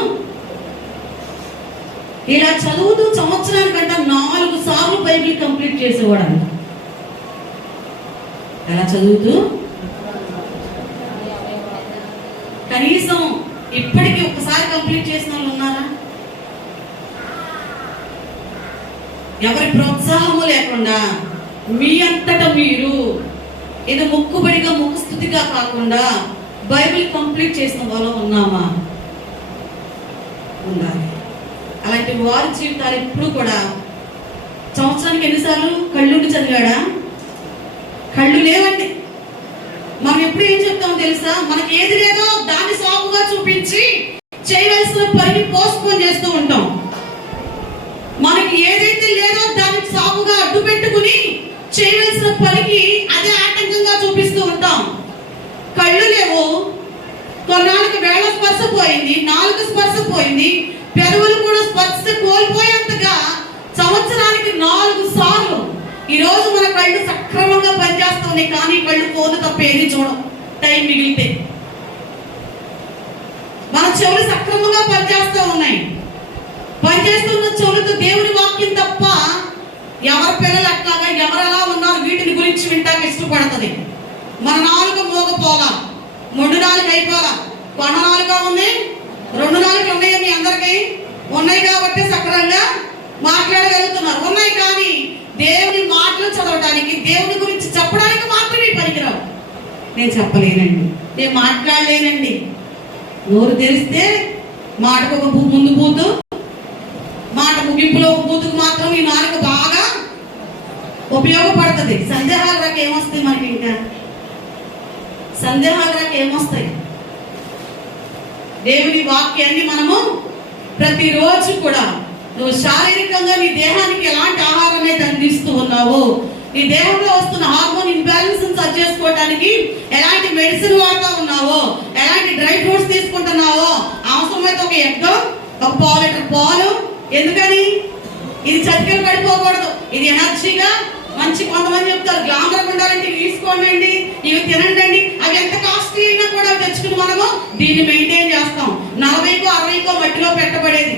ఇలా చదువుతూ సంవత్సరానికంట 4 సార్లు బైబిల్ కంప్లీట్ చేసేవాడు అంట. ఎలా చదువుతూ కనీసం ఇప్పటికీ ఒకసారి కంప్లీట్ చేసిన వాళ్ళు ఉన్నారా? ఎవరి ప్రోత్సాహము లేకుండా మీ అంతటా మీరు ఏదో మొక్కుబడిగా ముఖస్థుతిగా కాకుండా బైబిల్ కంప్లీట్ చేసిన వాళ్ళు ఉన్నామా? ఉండాలి. అలాంటి వారి జీవితాలు ఎప్పుడు కూడా సంవత్సరానికి ఎన్నిసార్లు కళ్ళుండి చదివాడా? కళ్ళు లేవండి. మనం ఎప్పుడు ఏం చెప్తామో తెలుసా? మనకి ఏది లేదో దాన్ని సాగుగా చూపించి చేయవలసిన పనిని పోస్ట్పోన్ చేస్తూ ఉంటాం. మనకి ఏదైతే లేదో దాన్ని సాగుగా అడ్డు పెట్టుకుని చేయవలసిన పనికి అదే ఆటంకంగా చూపిస్తూ ఉంటాం. కళ్ళు లేవు, కొన్నాళ్ళకి వేళ స్పర్శ పోయింది, నాలుక స్పర్శ పోయింది, పెదవులు కూడా స్పర్శ కోల్పోయేంతగా సంవత్సరానికి 4 సార్లు. ఈ రోజు మన కళ్ళు సక్రమంగా పనిచేస్తుంది, కానీ కళ్ళు ఫోన్ తప్ప ఏది చూడం టైం మిగిలితే. మన చెవులు సక్రమంగా పనిచేస్తూ ఉన్నాయి. పనిచేస్తున్న చెవులతో దేవుని వాక్యం తప్ప ఎవరి పిల్లలు అట్లాగా ఎవరు ఎలా ఉన్నారు వీటిని గురించి వింటానికి ఇష్టపడుతుంది. మన నాలుక మోగపోగా, 3 నాలుగు అయిపోగా, కొన్న నాలుగా ఉంది, 2 నాలుగులు ఉన్నాయి. మీ అందరికీ ఉన్నాయి కాబట్టి సక్రమంగా మాట్లాడగలుగుతున్నారు. ఉన్నాయి, కానీ దేవుని మాటలు చదవడానికి, దేవుని గురించి చెప్పడానికి మాత్రమే పనికిరావు. నేను చెప్పలేనండి, నేను మాట్లాడలేనండి. నోరు తెరిస్తే మాటకు ఒక ముందు బూతు, మాట ముగింపులో ఒక బూతుకు మాత్రం ఈ నాలుక బాగా ఉపయోగపడుతుంది. సందేహాలు రాక ఏమొస్తాయి మనకి? ఇంకా సందేహాలు రాక ఏమొస్తాయి? దేవుని వాక్యాన్ని మనము ప్రతిరోజు కూడా నువ్వు శారీరకంగా నీ దేహానికి ఎలాంటి ఆహారం అయితే అందిస్తూ ఉన్నావో, నీ దేహంలో వస్తున్న హార్మోన్ ఇంబ్యాలెన్స్ సరి చేసుకోవడానికి ఎలాంటి మెడిసిన్ వాడుతూ ఉన్నావో, ఎలాంటి డ్రై ఫ్రూట్స్ తీసుకుంటున్నావో, అవసరమైతే ఒక ఎగ్, ఒక పావు లీటర్ పాలు. ఎందుకని? ఇది చతికిలు పడిపోకూడదు, ఇది ఎనర్జీగా మంచి. కొంతమంది చెప్తారు గ్లామర్ ఉండాలంటే ఇవి తీసుకోండి, ఇవి తినండి. అవి ఎంత కాస్ట్లీ అయినా కూడా తెచ్చుకుని మనము దీన్ని మెయింటైన్ చేస్తాం. 40కో 60కో మట్టిలో పెట్టబడేది.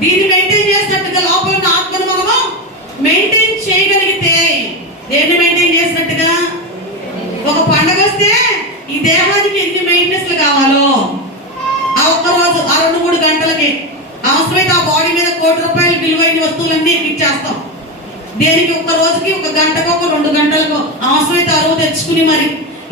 దీన్ని మెయింటైన్ చేసినట్టుగా లోపల ఉన్న ఆత్మను మనము మెయింటైన్ చేయగలిగితే, దేన్ని మెయింటైన్ చేసినట్టుగా? ఒక పండుగ వస్తే ఈ దేహానికి ఎన్ని మెయింటెనెన్స్లు కావాలో ఆ ఒక్కరోజు ఆ 2-3 గంటలకి అవసరమైతే ఆ బాడీ మీద ₹1 కోటి విలువైన వస్తువులన్నీ ఇచ్చేస్తాం. దేనికి? ఒక్క రోజుకి 1 గంటకో 2 గంటలకో అవసరమైతే ఆ రోజు తెచ్చుకుని మరి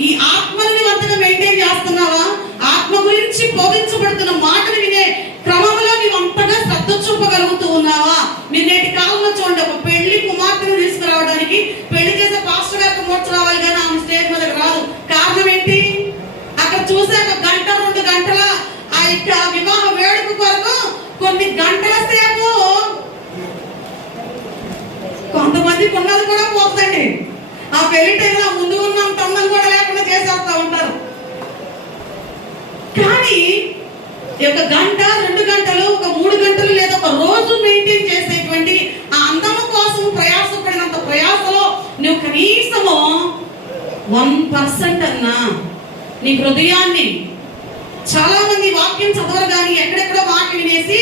ఈ ఆత్మని అంతగా మెయింటైన్ చేస్తున్నావా? ఆత్మ గురించి బోధించబడుతున్న మాటలు వినే క్రమంలో నీవు అంతగా శ్రద్ధ చూపగలుగుతూ ఉన్నావా? మీరు నేటి కాలంలో చూడండి, ఒక పెళ్లి కుమార్తెను తీసుకురావడానికి పెళ్లి చేసే పాస్టర్ గారికి మోర్చ రావాలి కానీ ఆమె స్టేజ్ మీదకి రాదు. కారణం ఏంటి? అక్కడ చూసే ఒక గంట 2 గంటల ఆ యొక్క వివాహ వేడుక కొరకు కొన్ని గంటల సేపు కొంతమందికి ఉన్నది కూడా పోతుందండి. ఆ పెళ్లి టైంలో ముందు ఉన్న తొందర కూడా లేకుండా చేసేస్తా ఉంటారు. కానీ ఒక గంట 2 గంటలు, ఒక 3 గంటలు లేదా ఒక రోజు మెయింటైన్ చేసేటువంటి ఆ అందము కోసం ప్రయాసపడినంత ప్రయాసలో నువ్వు కనీసము 1% అన్నా నీ హృదయాన్ని, చాలా మంది వాక్యం చదవరు కానీ ఎక్కడెక్కడో మాటలు వినేసి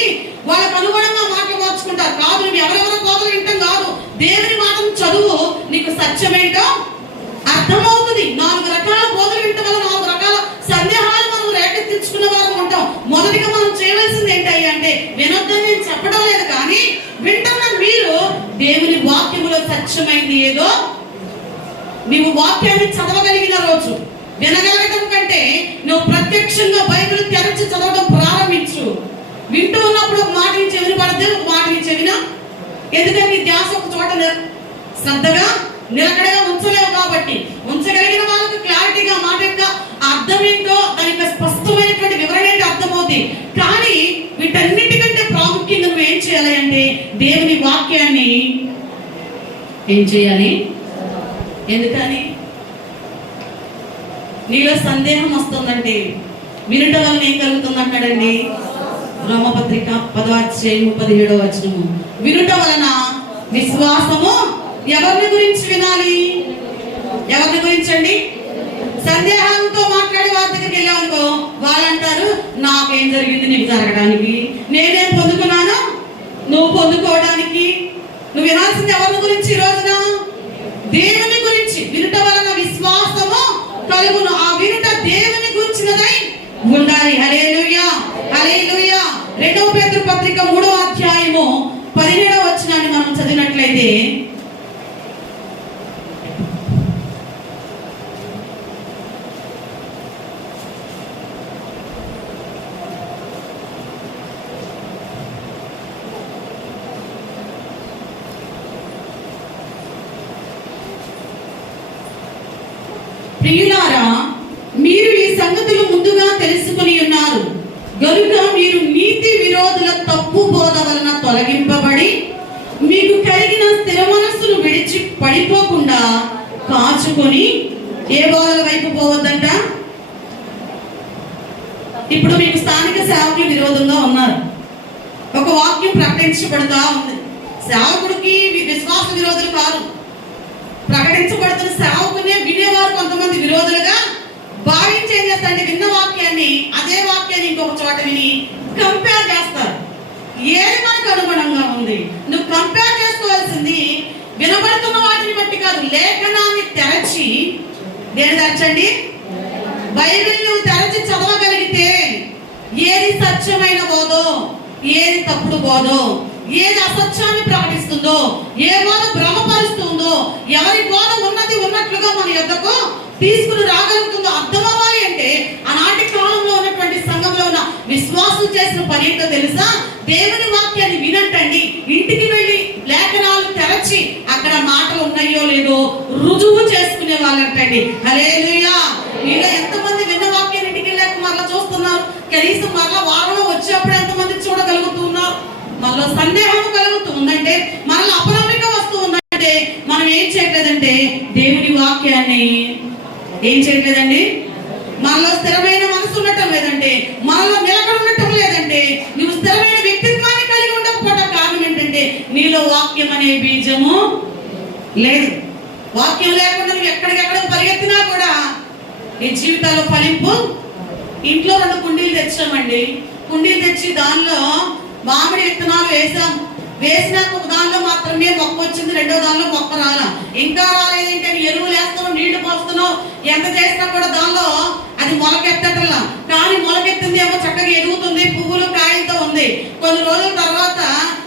వాళ్ళకు అనుగుణంగా మాటలు మార్చుకుంటారు. కాదు, నువ్వు ఎవరెవరో కోతలు వింటాం కాదు, దేవుని మాటను చదువు, నీకు సత్యమేంటో అర్థమవుతుంది. 4 రకాల బోధలు వింటం వల్ల 4 రకాల సందేహాలు మనం రేకెత్తించుకున్న వారు ఉంటాం. మొదటిగా మనం చేయవలసింది ఏంటి అంటే, వినొద్దని నేను చెప్పడం లేదు కానీ వింటున్న మీరు దేవుని వాక్యములో సత్యమైంది ఏదో నీవు వాక్యాన్ని చదవగలిగిన రోజు, వినగలగటం కంటే నువ్వు ప్రత్యక్షంగా బైబిల్ తెరచి చదవడం ప్రారంభించు. వింటూ ఉన్నప్పుడు ఒక మాట నీ చెవిని పడితే ఒక మాట నీ చెవిన, ఎందుకంటే నీ ధ్యాస ఒక చోట శ్రద్ధగా నిలకడగా ఉంచలేవు. కాబట్టి ఉంచగలిగిన వాళ్ళకు క్లారిటీగా మాట యొక్క అర్థం ఏంటో, దాని యొక్క స్పష్టమైనటువంటి వివరణ ఏంటో అర్థమవుతుంది. కానీ వీటన్నిటికంటే ప్రాముఖ్యంగా నువ్వు ఏం చేయాలి అంటే, దేవుని వాక్యాన్ని ఏం చేయాలి? ఎందుకని? నీలో సందేహం వస్తుందండి. వినటం వలన ఏం కలుగుతుంది అంటాడండి రోమపత్రిక 10:17 వినుట వలన విశ్వాసము. ఎవరిని గురించి వినాలి? ఎవరిని గురించండి? సందేహంతో మాట్లాడే వారి దగ్గరికి వెళ్ళామనుకో, వాళ్ళంటారు నాకేం జరిగింది నీకు జరగడానికి, నేనేం పొందుకున్నాను నువ్వు పొందుకోవడానికి. నువ్వు వినాల్సింది ఎవరి గురించి ఈ రోజున? దేవుని గురించి. వినుట వలన విశ్వాసము కలుగును. ఆ వినుట దేవుని గురించినదై ఉండాలి. హల్లెలూయా, హల్లెలూయా. 2వ పేతురు పత్రిక 3వ అధ్యాయము 17వ వచనాన్ని మనం చదివినట్లయితే, ప్రియులారా, మీరు ఈ సంగతులు ముందుగా తెలుసుకుని ఉన్నారు గనుక మీరు నీతి విరోధుల తప్పు బోధ వలన తొలగింపబడి మీకు కలిగిన స్థిర మనస్సును విడిచి పడిపోకుండా కాచుకొని ఏ బోధల వైపు పోవద్దంట? ఇప్పుడు మీకు స్థానిక సేవకులు విరోధంగా ఉన్నారు. ఒక వాక్యం ప్రకటించబడుతూ ఉంది. సేవకుడికి విశ్వాస విరోధులు కాదు, ప్రకటించబడుతున్న సేవకునే వినేవారు కొంతమంది విరోధులుగా భావించి ఏం చేస్తారంటే, విన్న వాక్యాన్ని అదే వాక్యాన్ని ఇంకొక చోట విని కంపేర్ చేస్తారు. ఏది మనకు అనుగుణంగా ఉంది? నువ్వు కంపేర్ చేసుకోవాల్సింది వినబడుతున్న వాటిని బట్టి కాదు, లేఖనాన్ని తెరచి. దేని తెరచండి? బైబిల్ నువ్వు తెరచి చదవగలిగితే ఏది సత్యమైన బోధో, ఏది తప్పుడు బోధో, ఏది అసత్యాన్ని ప్రకటిస్తుందో, ఏ బోధ భ్రమపరుస్తుందో, ఎవరి బోధ ఉన్నది ఉన్నట్లుగా మన యొద్దకు తీసుకుని రాగలుగుతుందో అర్థం అవ్వాలి అంటే, ఆనాటి కాలంలో ఉన్నటువంటి సంఘంలో ఉన్న విశ్వాసం చేసిన పని ఏంటో తెలుసా? దేవుని వాక్యాన్ని వినంటండి, ఇంటికి వెళ్ళి లేఖనాలు తెరచి అక్కడ మాటలు ఉన్నాయో లేదో రుజువు చేసుకునే వాళ్ళంటండి. హల్లెలూయా. మీలో ఎంతమంది విన్న వాక్యాన్ని ఇంటికి వెళ్ళాక మరలా చూస్తున్నారు? కనీసం మరలా వారంలో వచ్చేప్పుడు ఎంతమంది చూడగలుగుతున్నారు? మనలో సందేహం కలుగుతూ ఉందంటే, మనలో అపనమ్మిక వస్తూ ఉందంటే, మనం ఏం చేయట్లేదంటే దేవుని వాక్యాన్ని ఏం చేయట్లేదండి. మనలో స్థిరమైన మనసు ఉండటం లేదంటే, మనలో నిలకడ ఉండటం లేదంటే, నువ్వు స్థిరమైన వ్యక్తిత్వాన్ని కలిగి ఉండకపోవడం కారణం ఏంటంటే, నీలో వాక్యం అనే బీజము లేదు. వాక్యం లేకుండా నువ్వు ఎక్కడికెక్కడ పరిగెత్తినా కూడా నీ జీవితాల్లో ఫలింపు. ఇంట్లో 2 కుండీలు తెచ్చామండి. కుండీలు తెచ్చి దానిలో మామిడి విత్తనాలు వేసినాక ఒక దానిలో మాత్రమే మొక్క వచ్చింది, రెండో దానిలో మొక్క రాలా. ఇంకా రాలేదంటే ఎరువులు వేస్తున్నావు, నీళ్లు పోస్తున్నావు, ఎంత చేసినా కూడా దానిలో అది మొలకెత్తటలా. కానీ మొలకెత్తింది ఏమో చక్కగా ఎదుగుతుంది, పువ్వులు కాయలతో ఉంది. కొన్ని రోజుల తర్వాత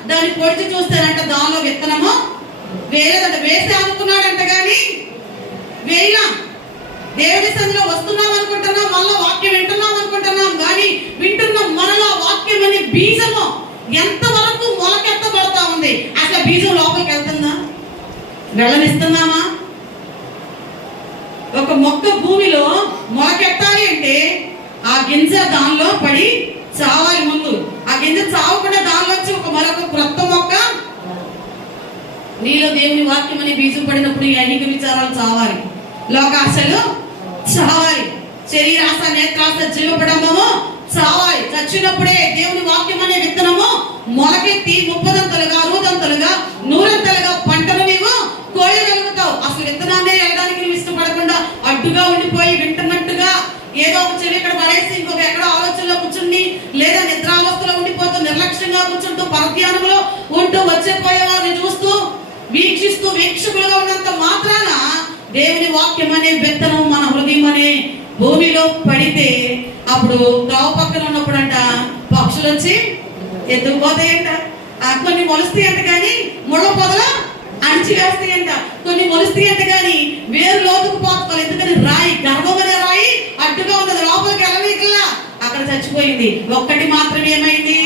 దాన్ని పొడిచి చూస్తేనంట దానిలో విత్తనము వేరేదంట. వేసి అనుకున్నాడంట కానీ వేయలా. దేవుడి సంధిలో వస్తున్నాం అనుకుంటున్నాం, మళ్ళీ వాక్యం వింటున్నాం అనుకుంటున్నాం, కానీ వింటున్న మనలో వాక్యం అనే బీజము ఎంతవరకు మొలకెత్తబడతా ఉంది? అసలు బీజం లోపలికి వెళ్తుందా? వెళ్ళనిస్తున్నామా? ఒక మొక్క భూమిలో మొలకెత్తాలి అంటే ఆ గింజ దానిలో పడి చావాలి. ముందు ఆ గింజ చావకుండా దానిలోంచి మరొక క్రొత్త మొక్క, నీలో దేవుని వాక్యం అనే బీజం పడినప్పుడు ఈ ఐహిక విచారాలు చావాలి, లోకాశలు చావాలి, శరీరాశ, నేత్రాశ, జీవపడమము చావాలి. చచ్చినప్పుడే దేవుని వాక్యం అనే విత్తనము మొలకెత్తి 30దంతలుగా, 60దంతలుగా, 100ంతలుగా పంటను నీవు కోయగలుగుతావు. అసలు విత్తనాన్ని వెళ్ళడానికి నువ్వు ఇష్టపడకుండా అడ్డుగా ఉండిపోయి వింటున్నట్టుగా ఏదో ఒక చెవి ఇక్కడ పడేసి ఇంకొక ఎక్కడో ఆలోచనలో కూర్చుని, లేదా నిద్రావస్థలో ఉండిపోతూ నిర్లక్ష్యంగా కూర్చుంటూ పరధ్యానంలో ఉంటూ వచ్చేపోయే వారిని చూస్తూ వీక్షిస్తూ వీక్షకులుగా ఉన్నంత మాత్రాన దేవుని వాక్యం అనే విత్తనం మన హృదయం అనే భూమిలో పడితే అప్పుడు త్రోవ పక్కన ఉన్నప్పుడు అంట పక్షులు వచ్చి ఎత్తుకుపోతాయంట. కొన్ని మొలుస్తాయంట కానీ ముళ్ళ పొదలు అణిచివేస్తాయంట. కొన్ని మొలుస్తాయంట కానీ వేరు లోతుకు పోతారు. ఎందుకని రాయి, గర్భం అనే రాయి అడ్డుగా ఉన్నది, లోపలికి వెళ్ళనీకల్లా అక్కడ చచ్చిపోయింది. ఒక్కటి మాత్రమే ఏమైంది?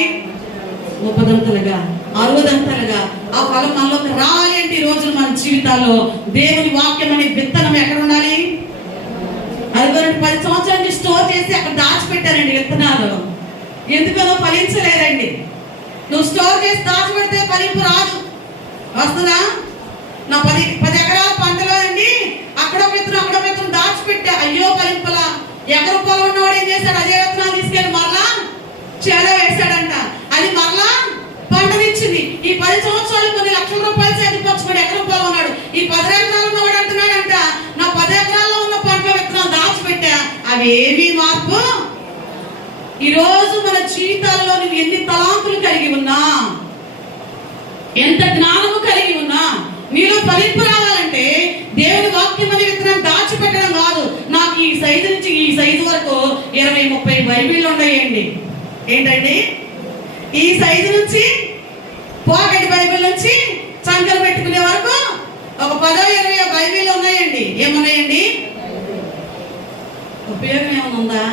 30దంతలుగా, 60దంతలుగా ఆ ఫలం మనలోకి రావాలి అంటే ఈ రోజు మన జీవితాల్లో దేవుని వాక్యం అనే విత్తనం ఎక్కడ ఉండాలి? అది 10 సంవత్సరాల నుంచి స్టోర్ చేసి అక్కడ దాచిపెట్టారండి విత్తనాలు. ఎందుకనో ఫలించలేదండి. నువ్వు స్టోర్ చేసి దాచిపెడితే ఫలింపు రాదు. వస్తుందా? నా 10 ఎకరాల పంటలో అండి అక్కడ విత్తనం దాచిపెట్టా, అయ్యో ఫలింపలా. ఎకరం పొలం ఉన్నవాడు ఏం చేశాడు? అదే విత్తనాలు తీసుకెళ్ళి మరలా చేలో వేసాడంట. అది మరలా పంటనిచ్చింది. ఈ 10 సంవత్సరాలు కొన్ని లక్షల రూపాయలు చేతికొచ్చుకోడు ఎకరం పొలం ఉన్నాడు. ఈ 10 ఎకరాలు ఉన్నవాడు అంటున్నాడంట, నా 10 ఎకరాల్లో ఉన్న పంటల విత్తనాలు దాచిపెట్టా, అవి ఏమీ మార్పు. ఈ రోజు మన జీవితాల్లో నువ్వు ఎన్ని తలాంతులు కలిగి ఉన్నా, ఎంత జ్ఞానము కలిగి ఉన్నా, నీలో ఫలింపు రావాలంటే దేవుని వాక్యం అనే విత్తనం దాచిపెట్టడం కాదు. నాకు ఈ సైజు నుంచి ఈ సైజు వరకు 20-30 బైబిళ్ళు ఉన్నాయండి. ఏంటండి? ఈ సైజు నుంచి పోకెట్ బైబిల్ నుంచి చంకలు పెట్టుకునే వరకు ఒక 10-20 బైబిళ్ళు ఉన్నాయండి. ఏమున్నాయండి? ఉపయోగం ఏమైనా ఉందా?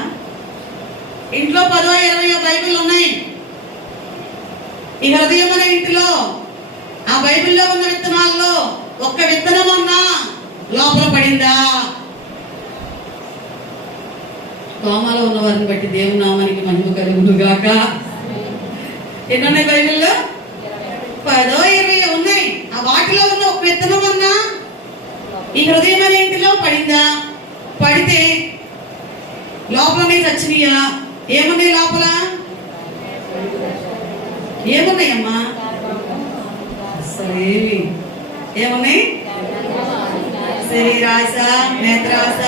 ఇంట్లో 10-20 బైబిళ్ళు ఉన్నాయి. ఈ హృదయం అనే ఇంటిలో ఆ బైబిల్లో ఉన్న విత్తనాల్లో ఒక్క విత్తనం అన్నా లోపల పడిందా? కోమాలో ఉన్న వారిని బట్టి దేవుని నామానికి మహిమ కలుగును గాక. ఎన్ని ఉన్నాయి బైబిల్లో? 10-20 ఉన్నాయి. ఆ వాటిలో ఉన్న ఒక విత్తనం అన్నా ఈ హృదయం అనే ఇంటిలో పడిందా? పడితే లోపలనే చచ్చినయా? ఏమున్నాయి లోపల? ఏమున్నాయమ్మా? అసలేమి ఏమున్నాయి? శరీరాశ, నేత్రాశ,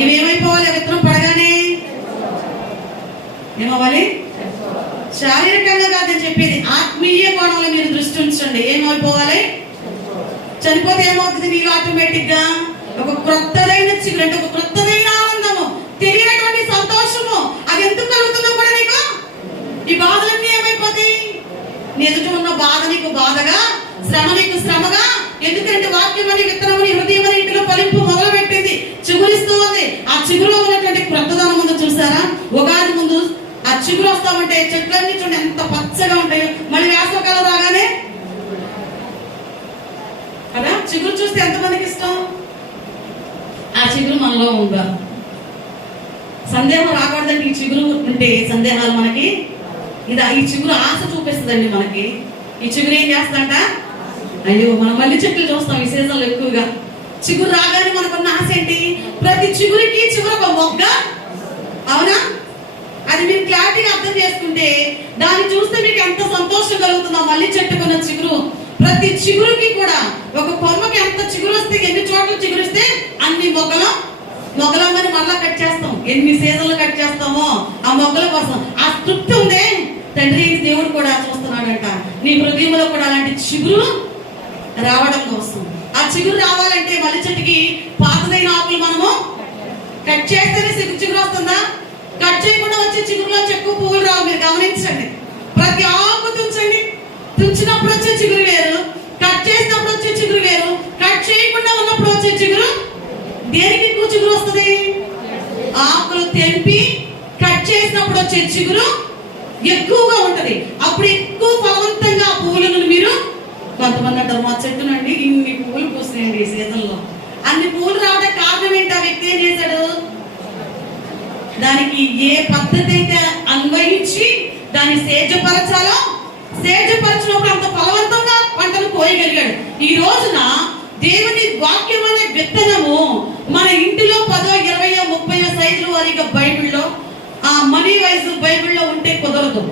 ఇవి ఏమైపోవాలి? విత్తనం పడగానే ఏమవ్వాలి? శారీరకంగా కాదని చెప్పేది, ఆత్మీయ కోణంలో మీరు దృష్టి ఉంచండి. ఏమైపోవాలి? చనిపోతే ఏమవుతుంది? మీరు ఆటోమేటిక్ గా ఒక క్రొత్తదైన చిగురు, అంటే ఒక క్రొత్తదైన ఆనందము, తెలియనటువంటి సంతోషము, అది ఎందుకు కలుగుతుందో కూడా నీకు ఈ బాధలన్నీ ఏమైపోతాయి? నీ ఎదుట ఉన్న బాధ నీకు బాధగా, శ్రమ నీకు శ్రమగా. ఎందుకంటే వాక్యం అనే విత్తనం నీ హృదయం అనే ఇంటిలో ఫలింపు మొదలు పెట్టింది, చిగురిస్తూ ఉంది. ఆ చిగురులో ఉన్నటువంటి క్రొత్తదనం ముందు చూసారా? ఉగాది ముందు ఆ చిగురు వస్తామంటే చెట్లన్నీ చూడండి ఎంత పచ్చగా ఉంటాయో. మళ్ళీ వేసవకాలం రాగానే కదా చిగురు చూస్తే ఎంతమందికి ఇష్టం? ఆ చిగురు మనలో ఉందా? సందేహం రాకూడదండి. ఈ చిగురు ఉంటే సందేహాలు మనకి ఈ చిగురు ఆశ చూపిస్తుందండి మనకి. ఈ చిగురు ఏం చేస్తుందంట? అయ్యో మనం మళ్ళీ చెట్లు చూస్తాం ఈ సీజన్లో ఎక్కువగా. చిగురు రాగానే మనకున్న ఆశ ఏంటి? ప్రతి చిగురికి చిగురు ఒక మొగ్గ. అవునా? అది మీరు క్లారిటీగా అర్థం చేసుకుంటే దాన్ని చూస్తే మీకు ఎంత సంతోషం కలుగుతుందో. మళ్ళీ చెట్టుకున్న చిగురు, ప్రతి చిగురుకి కూడా ఒక కొమ్మకి ఎంత చిగురు వస్తే, ఎన్ని చోట్ల చిగురిస్తే అన్ని మొగ్గలంగానే మళ్ళా కట్ చేస్తాం. ఎన్ని సీజన్లు కట్ చేస్తామో ఆ మొగ్గల కోసం. ఆ తృప్తి ఉందే తండ్రి దేవుడు కూడా చూస్తున్నాడంట. నీ హృదయంలో కూడా అలాంటి చిగురు రావడం కోసం. ఆ చిగురు రావాలంటే మళ్ళీ చెట్టుకి పాతదైన ఆకులు మనము కట్ చేస్తేనే చిగురు వస్తుందా? కట్ చేయకుండా వచ్చే చిగురులో ఎక్కువ పువ్వులు రావు. మీరు గమనించండి. ప్రతి ఆకు తుంచండి. తుంచినప్పుడు వచ్చే చిగురు వేరు, కట్ చేసినప్పుడు వచ్చే చిగురు వేరు. కట్ చేయకుండా ఉన్నప్పుడు వచ్చే చిగురు, దేనికి ఎక్కువ చిగురు వస్తుంది? ఆకులు తెంపి కట్ చేసినప్పుడు వచ్చే చిగురు ఎక్కువగా ఉంటది. అప్పుడు ఎక్కువ ఫలవంతంగా ఆ పువ్వులను మీరు, కొంతమంది అంటారు మా చెట్టు నుండి ఇన్ని పువ్వులు పూస్తాయండి ఈ సీజన్లో. అన్ని పువ్వులు రావడానికి కారణం ఏంటి? ఆ వ్యక్తి ఏం చేశాడు? దానికి ఏ పద్ధతి అయితే అన్వయించి దాన్ని సేద్యపరచాలో సేద్యపరచినప్పుడు అంత ఫలవంతంగా పంటను కోయగలిగాడు. ఈ రోజున దేవుని వాక్యం అనే విత్తనము మన ఇంటిలో 10, 20, 30 సైజుల వారిగా బైబిల్లో, ఆ మనీ వైజ్ బైబిల్లో ఉంటే కుదరదు.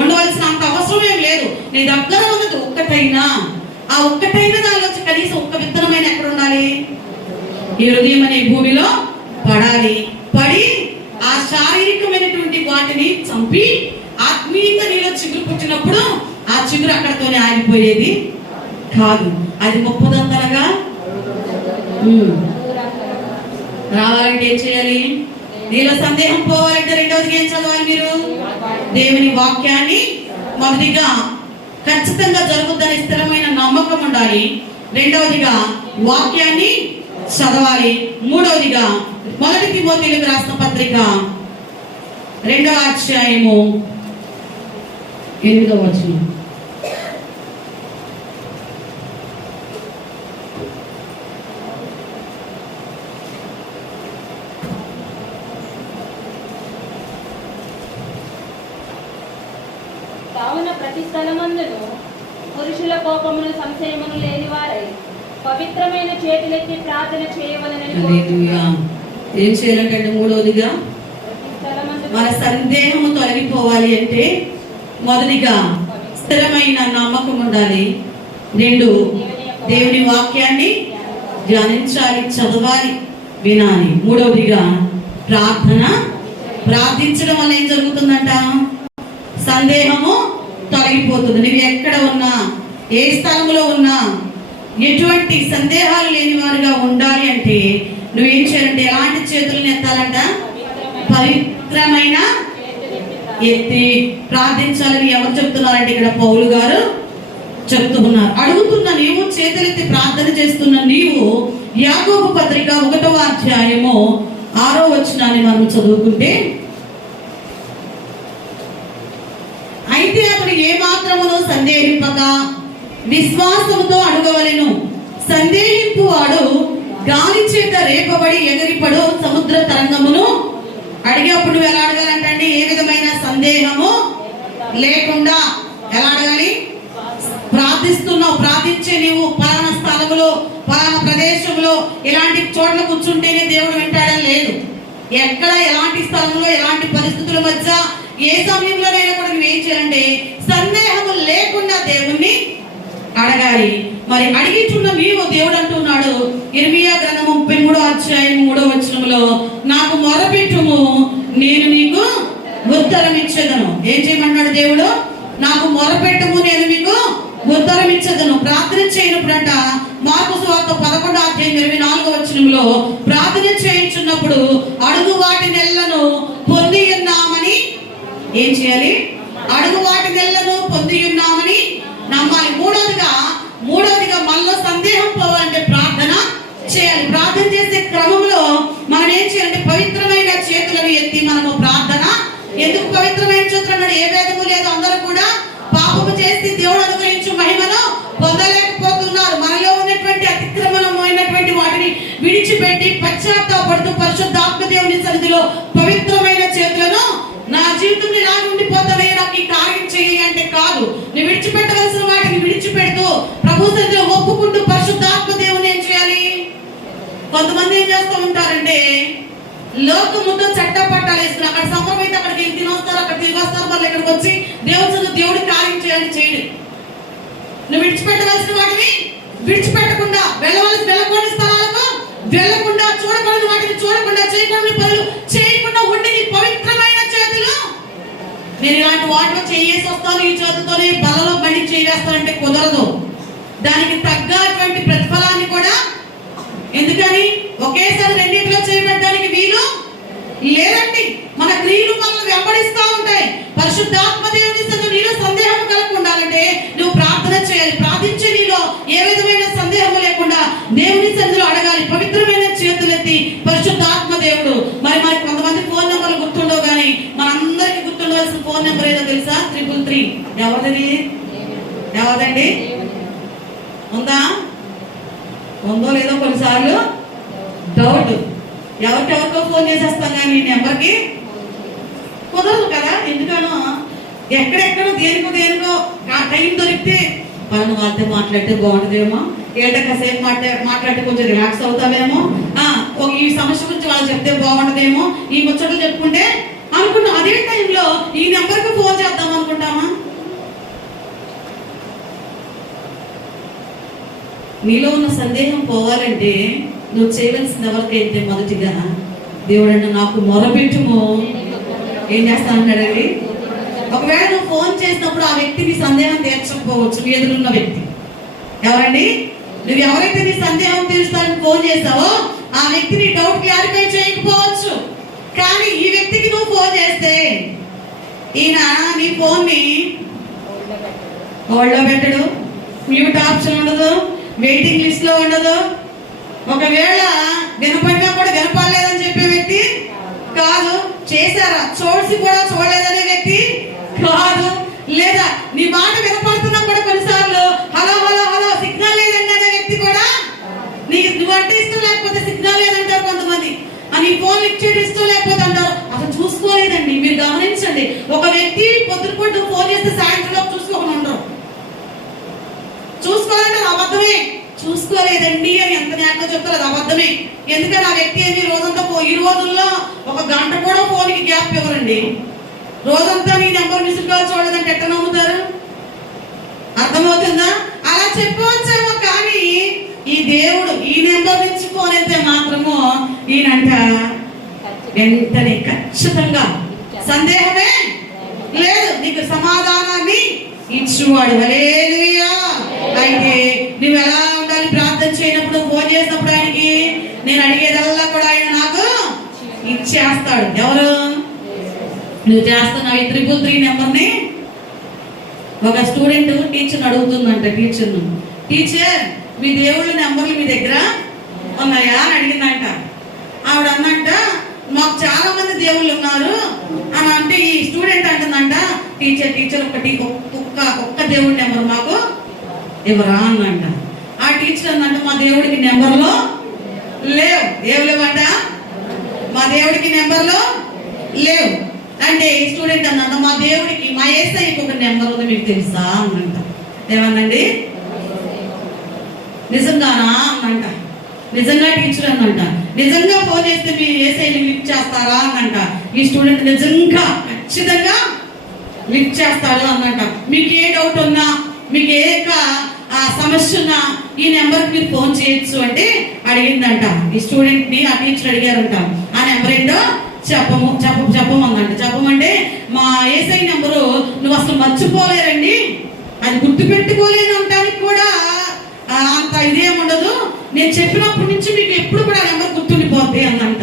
ఉండవలసిన అంత అవసరం ఏం లేదు. నీ దగ్గర ఉన్నది ఒక్కటైనా, ఆ ఒక్కటైనా దానిలో కనీసం ఒక్క విత్తనమైన ఎక్కడ ఉండాలి? ఈ హృదయం అనే భూమిలో పడాలి. పడి ఆ శారీరకమైనటువంటి వాటిని చంపి ఆత్మీయంగా నీలో చిగురు పుట్టినప్పుడు ఆ చిగురు అక్కడతోనే ఆగిపోయేది కాదు. అది 30 రావాలంటే ఏం చేయాలి? నీలో సందేహం పోవాలంటే రెండవదిగా ఏం చదవాలి? మీరు దేవుని వాక్యాన్ని మొదటిగా ఖచ్చితంగా జరుగుతుందని స్థిరమైన నమ్మకం ఉండాలి. రెండవదిగా వాక్యాన్ని చదవాలి. మూడవదిగా 1 తిమోతేయులకు రాసిన పత్రిక 2వ అధ్యాయము 8వ వచనం. కావున ప్రతి స్థలమందును పురుషుల కోపమును సంశయమును లేని వారై పవిత్రమైన చేతులెత్తి ప్రార్థన చేయవలనని హల్లెలూయా. ఏం చేయాలంటే మూడవదిగా మన సందేహము తొలగిపోవాలి అంటే మొదటిగా స్థిరమైన నమ్మకం ఉండాలి. 2 దేవుని వాక్యాన్ని ధ్యానించాలి, చదవాలి, వినాలి. మూడవదిగా ప్రార్థించడం వల్ల ఏం జరుగుతుందంట? సందేహము తొలగిపోతుంది. నువ్వు ఎక్కడ ఉన్నా, ఏ స్థలంలో ఉన్నా, ఎటువంటి సందేహాలు లేని వారుగా ఉండాలి అంటే నువ్వేం చేయాలంటే ఎలాంటి చేతులను ఎత్తాలంట? పవిత్రమైన ఎత్తి ప్రార్థించాలని ఎవరు చెప్తున్నారంటే ఇక్కడ పౌలు గారు చెప్తూ ఉన్నారు. అడుగుతున్న నీవు, చేతులెత్తి ప్రార్థన చేస్తున్న నీవు యాకోబు పత్రిక 1వ అధ్యాయము 6వ వచనాన్ని మనం చదువుకుంటే, అయితే అతడు ఏ మాత్రమును సందేహింపక విశ్వాసముతో అడగవలెను. సందేహింపు వాడు గాలి చేత రేపబడి ఎగిరిపడు సముద్ర తరంగమును అడిగేప్పుడు నువ్వు ఎలా అడగాలంటే ఏ విధమైన సందేహము లేకుండా ఎలా అడగాలి? ప్రార్థిస్తున్నావు, ప్రార్థించే నీవు పలానా స్థలములో, పలానా ప్రదేశంలో ఇలాంటి చోట్ల కూర్చుంటేనే దేవుడు వింటాడని లేదు. ఎక్కడ, ఎలాంటి స్థలంలో, ఎలాంటి పరిస్థితుల మధ్య, ఏ సమయంలోనైనా కూడా నువ్వు ఏం చేయాలంటే సందేహము లేకుండా దేవుణ్ణి అడగాలి. మరి అడిగిచున్న నీవు దేవుడు అంటున్నాడు ఇర్మియా గ్రంథము 33వ అధ్యాయం 3వ వచనంలో, నాకు మొరపెట్టుము నేను నీకు ఉత్తరం ఇచ్చేదను. ఏం చేయమన్నాడు దేవుడు? నాకు మొరపెట్టుము నేను మీకు ఉత్తరం ఇచ్చేదను. ప్రార్థన చేయనప్పుడంట మార్కు సువార్త 11వ అధ్యాయం 24వ వచనంలో ప్రార్థన చేయించున్నప్పుడు అడుగు వాటినెల్లను పొంది ఉన్నామని ఏం చేయాలి? అడుగు వాటినెల్లను పొంది ఉన్నామని నమ్మాలి. మూడవదిగా మనలో సందేహం పోవాలంటే ప్రార్థన చేయాలి. ప్రార్థన చేసే క్రమంలో మనం ఏం చేయాలంటే పవిత్రమైన చేతులను ఎత్తి మనము ప్రార్థన. ఎందుకు పవిత్రమైన చేతులు అన్నాడు? ఏ భేదము లేదు. అందరూ కూడా పాపము చేసి దేవుడు అనుగ్రహించు మహిమను పొందలేకపోతున్నారు. మనలో ఉన్నటువంటి అతిక్రమణమైనటువంటి వాటిని విడిచిపెట్టి పశ్చాత్తాపడుతూ పరిశుద్ధాత్మ దేవుని సన్నిధిలో పవిత్రమైన చేతులను, నా జీవితంలో ఇలా ఉండిపోతానే, నాకు ఈ కార్యం చేయి అంటే కాదు. నువ్వు విడిచిపెట్టవలసిన వాటిని విడిచిపెడుతూ ప్రభు సన్నిధిలో ఒప్పుకుంటూ పరిశుద్ధాత్మ దేవుని ఏం చేయాలి? కొంతమంది ఏం చేస్తూ ఉంటారంటే లోకముతో చట్టపట్టాలు వేసుకుని అక్కడ సంభవం అయితే అక్కడికి వెళ్ళి తినొస్తారు, అక్కడ తిరిగి వస్తారు, మళ్ళీ ఇక్కడికి వచ్చి దేవుడి కార్యం చేయాలని చేయడు. నువ్వు విడిచిపెట్టవలసిన వాటిని విడిచిపెట్టకుండా, వెళ్ళకూడని స్థలాలకు వెళ్ళకుండా, చూడకూడని వాటిని చూడకుండా, చేయకూడని పనులు చేయకుండా ఉండి నీ పవిత్రమైన చేతులు, నేను ఇలాంటి వాటిలో చేయేసి వస్తాను, ఈ చేతులతోనే బలలో బండి చేయేస్తానంటే కుదరదు. దానికి తగ్గటువంటి ప్రతిఫలాన్ని కూడా, ఎందుకని ఒకేసారి రెండింటిలో చేయబడడానికి వీలు లేదండి. మన క్రియలు మనల్ని వెంబడిస్తూ ఉంటాయి. పరిశుద్ధాత్మ దేవుని సన్నిధిలో నీలో సందేహం కలగకుండా ఉండాలంటే నువ్వు ప్రార్థన చేయాలి. ప్రార్థించే నీలో ఏ విధమైన సందేహం లేకుండా దేవుని సన్నిధిలో అడగాలి. పవిత్రమైన చేతులెత్తి పరిశుద్ధాత్మ దేవుడు. మరి మనకి కొంతమంది ఫోన్ నెంబర్లు గుర్తుండవు, కానీ మనందరికి గుర్తుండవలసిన ఫోన్ నెంబర్ ఎవరిది? ఎవరిదండి? ఉందా? ఉందో లేదో కొన్నిసార్లు డౌట్. ఎవరికెవరికో ఫోన్ చేసేస్తాం కానీ ఈ నెంబర్కి కుదరదు కదా. ఎందుకనో ఎక్కడెక్కడో దేనికో టైం దొరికితే పలానా వాళ్ళతో మాట్లాడితే బాగుంటుందేమో, ఏట కాసేపు మాట్లాడితే కొంచెం రిలాక్స్ అవుతావేమో, ఈ సమస్య గురించి వాళ్ళు చెప్తే బాగుంటుందేమో, ఈ ముచ్చట్లు చెప్పుకుంటే అనుకున్నాం. అదే టైంలో ఈ నెంబర్కి ఫోన్ చేద్దాం అనుకుంటామా? నీలో ఉన్న సందేహం పోవాలంటే నువ్వు చేయవలసింది ఎవరికైతే మొదటిగా దేవుడన్న నాకు మొరపెట్టుము ఏం చేస్తానంటాడండి. ఒకవేళ నువ్వు ఫోన్ చేసినప్పుడు ఆ వ్యక్తి నీ సందేహం తీర్చకపోవచ్చు, నీ ఎదురున్న వ్యక్తి. ఎవరండి? నువ్వు ఎవరైతే నీ సందేహం తీర్చుతానికి ఫోన్ చేస్తావో ఆ వ్యక్తి నీ డౌట్ క్లారిఫై చేయకపోవచ్చు. కానీ ఈ వ్యక్తికి నువ్వు ఫోన్ చేస్తే ఈయన నీ ఫోన్ ని హోల్డ్ లో పెట్టడు, మ్యూట్ ఆప్షన్ ఉండదు, వెయిటింగ్ లిస్ట్ లో ఉండదు. ఒకవేళ వినపడినా కూడా వినపడలేదని చెప్పే వ్యక్తి కాదు. చేశారా చూసి కూడా చూడలేదనే వ్యక్తి కాదు. లేదా నీ మాట వినపడుతున్నా కూడా కొన్నిసార్లు హలో హలో హలో సిగ్నల్ లేదండి అనే వ్యక్తి కూడా. నువ్వు అంటే ఇష్టం లేకపోతే సిగ్నల్ లేదంటారు కొంతమంది. నీ ఫోన్ లిఫ్ట్ చేయడం ఇష్టం లేకపోతే అంటారు. అసలు చూసుకోలేదండి. మీరు గమనించండి, ఒక వ్యక్తి పొద్దున ఫోన్ చేస్తే సాయంత్రం చూసుకోకుండా ఉండరు. చూసుకోవాలంటే అబద్ధమే. చూసుకోలేదండి అని ఎంత న్యాయంగా చెప్తారు, అది అబద్ధమే. ఎందుకంటే ఆ వ్యక్తి ఏమి రోజంతా ఈ రోజుల్లో ఒక గంట కూడా ఫోన్కి గ్యాప్ ఇవ్వరండి. రోజంతా నీ నెంబర్ మిస్డ్ కాల్ చూడలేదంటే ఎట్లా నమ్ముతారు? అర్థమవుతుందా? అలా చెప్పవచ్చేమో, కానీ ఈ దేవుడు ఈ నెంబర్ నుంచి ఫోన్ అయితే మాత్రము ఈయనంట వెంటనే ఖచ్చితంగా సందేహమే లేదు, నీకు సమాధానాన్ని ఇచ్చువాడు. హల్లెలూయా. అయితే నువ్వు ఎలా ఉండాలి? ప్రార్థన చేయనప్పుడు ఫోన్ చేసినప్పుడు ఆయనకి నేను అడిగేదల్లా కూడా ఆయన నాకు ఇచ్చేస్తాడు. ఎవరు? నువ్వు చేస్తున్నావు. ఈ 333 నెంబర్ని ఒక స్టూడెంట్ టీచర్ అడుగుతుందంట. టీచర్ మీ దేవుళ్ళ నెంబర్లు మీ దగ్గర ఉన్నాయా అని అడిగిందంట. ఆవిడ అన్నంట మాకు చాలా మంది దేవుళ్ళు ఉన్నారు అని అంటే ఈ స్టూడెంట్ అంటుందంట టీచర్ ఒక్క దేవుడి నెంబర్ మాకు ఎవరా అన్నంట. ఆ టీచర్ అన్నంట మా దేవుడికి నెంబర్లో లేవు. ఏం లేవంట? మా దేవుడికి నెంబర్లో లేవు. అంటే ఈ స్టూడెంట్ అన్నంట మా దేవుడికి మా యేసయ్యకి ఒక నెంబర్ ఉంది మీకు తెలుసా అన్నంట. ఏమన్నండి? నిజంగానా అన్నంట. నిజంగా టీచర్ అన్నంట. నిజంగా ఫోన్ చేస్తే మీ యేసయ్యని లిఫ్ట్ చేస్తారా అన్నంట. ఈ స్టూడెంట్ నిజంగా ఖచ్చితంగా లిఫ్ట్ చేస్తాడు అన్నంట. మీకు ఏ డౌట్ ఉన్నా, మీకు ఏ సమస్య ఉన్నా ఈ నెంబర్కి మీరు ఫోన్ చేయొచ్చు అంటే అడిగిందంట. ఈ స్టూడెంట్ ని ఆ టీచర్ అడిగారంట, ఆ నెంబర్ ఏంటో చెప్పమందంట. చెప్పమంటే మా యేసయ్య నెంబరు నువ్వు అసలు మర్చిపోలేరండి, అది గుర్తుపెట్టుకోలేను అంటానికి కూడా అంత ఇదేముండదు. నేను చెప్పినప్పటి నుంచి మీకు ఎప్పుడు కూడా ఆ నెంబర్ గుర్తుండిపోద్ది అందంట.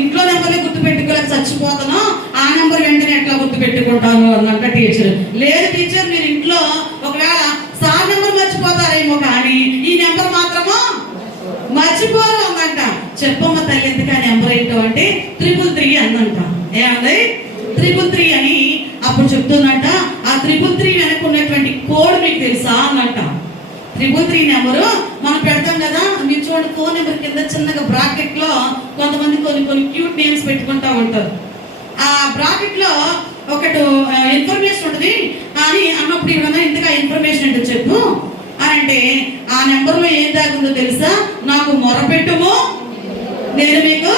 ఇంట్లో నెంబర్ని గుర్తు పెట్టుకోలేక చచ్చిపోతాను, ఆ నెంబర్ వెంటనే ఎట్లా గుర్తు పెట్టుకుంటాను అన్నంట టీచర్. లేదు టీచర్, మీరు ఇంట్లో ఒకవేళ సార్ నెంబర్ మర్చిపోతారేమో కానీ ఈ నెంబర్ మాత్రము మర్చిపోరు అందంట. చెప్పమ్మ తల్లి ఎందుకు ఆ నెంబర్ ఏంటో అంటే 333 అందంట. ఏమంది? 333 అని అప్పుడు చెప్తుందంట. ఆ 333 వెనక ఉన్నటువంటి కోడ్ మీకు తెలుసా అన్నంట. 333 నెంబరు మనం పెడతాం కదా, మీరు చూడండి ఫోన్ నెంబర్ కింద చిన్నగా బ్రాకెట్ లో కొంతమంది కొన్ని క్యూట్ నేమ్స్ పెట్టుకుంటా ఉంటారు. ఆ బ్రాకెట్ లో ఒకటి ఇన్ఫర్మేషన్ ఉంటుంది అని అన్నప్పుడు ఇవ్వడం ఇంతగా ఇన్ఫర్మేషన్ అంటే చెప్పు అని అంటే ఆ నెంబర్ లో ఏం దాగుందో తెలుసా? నాకు మొరపెట్టుము నేను మీకు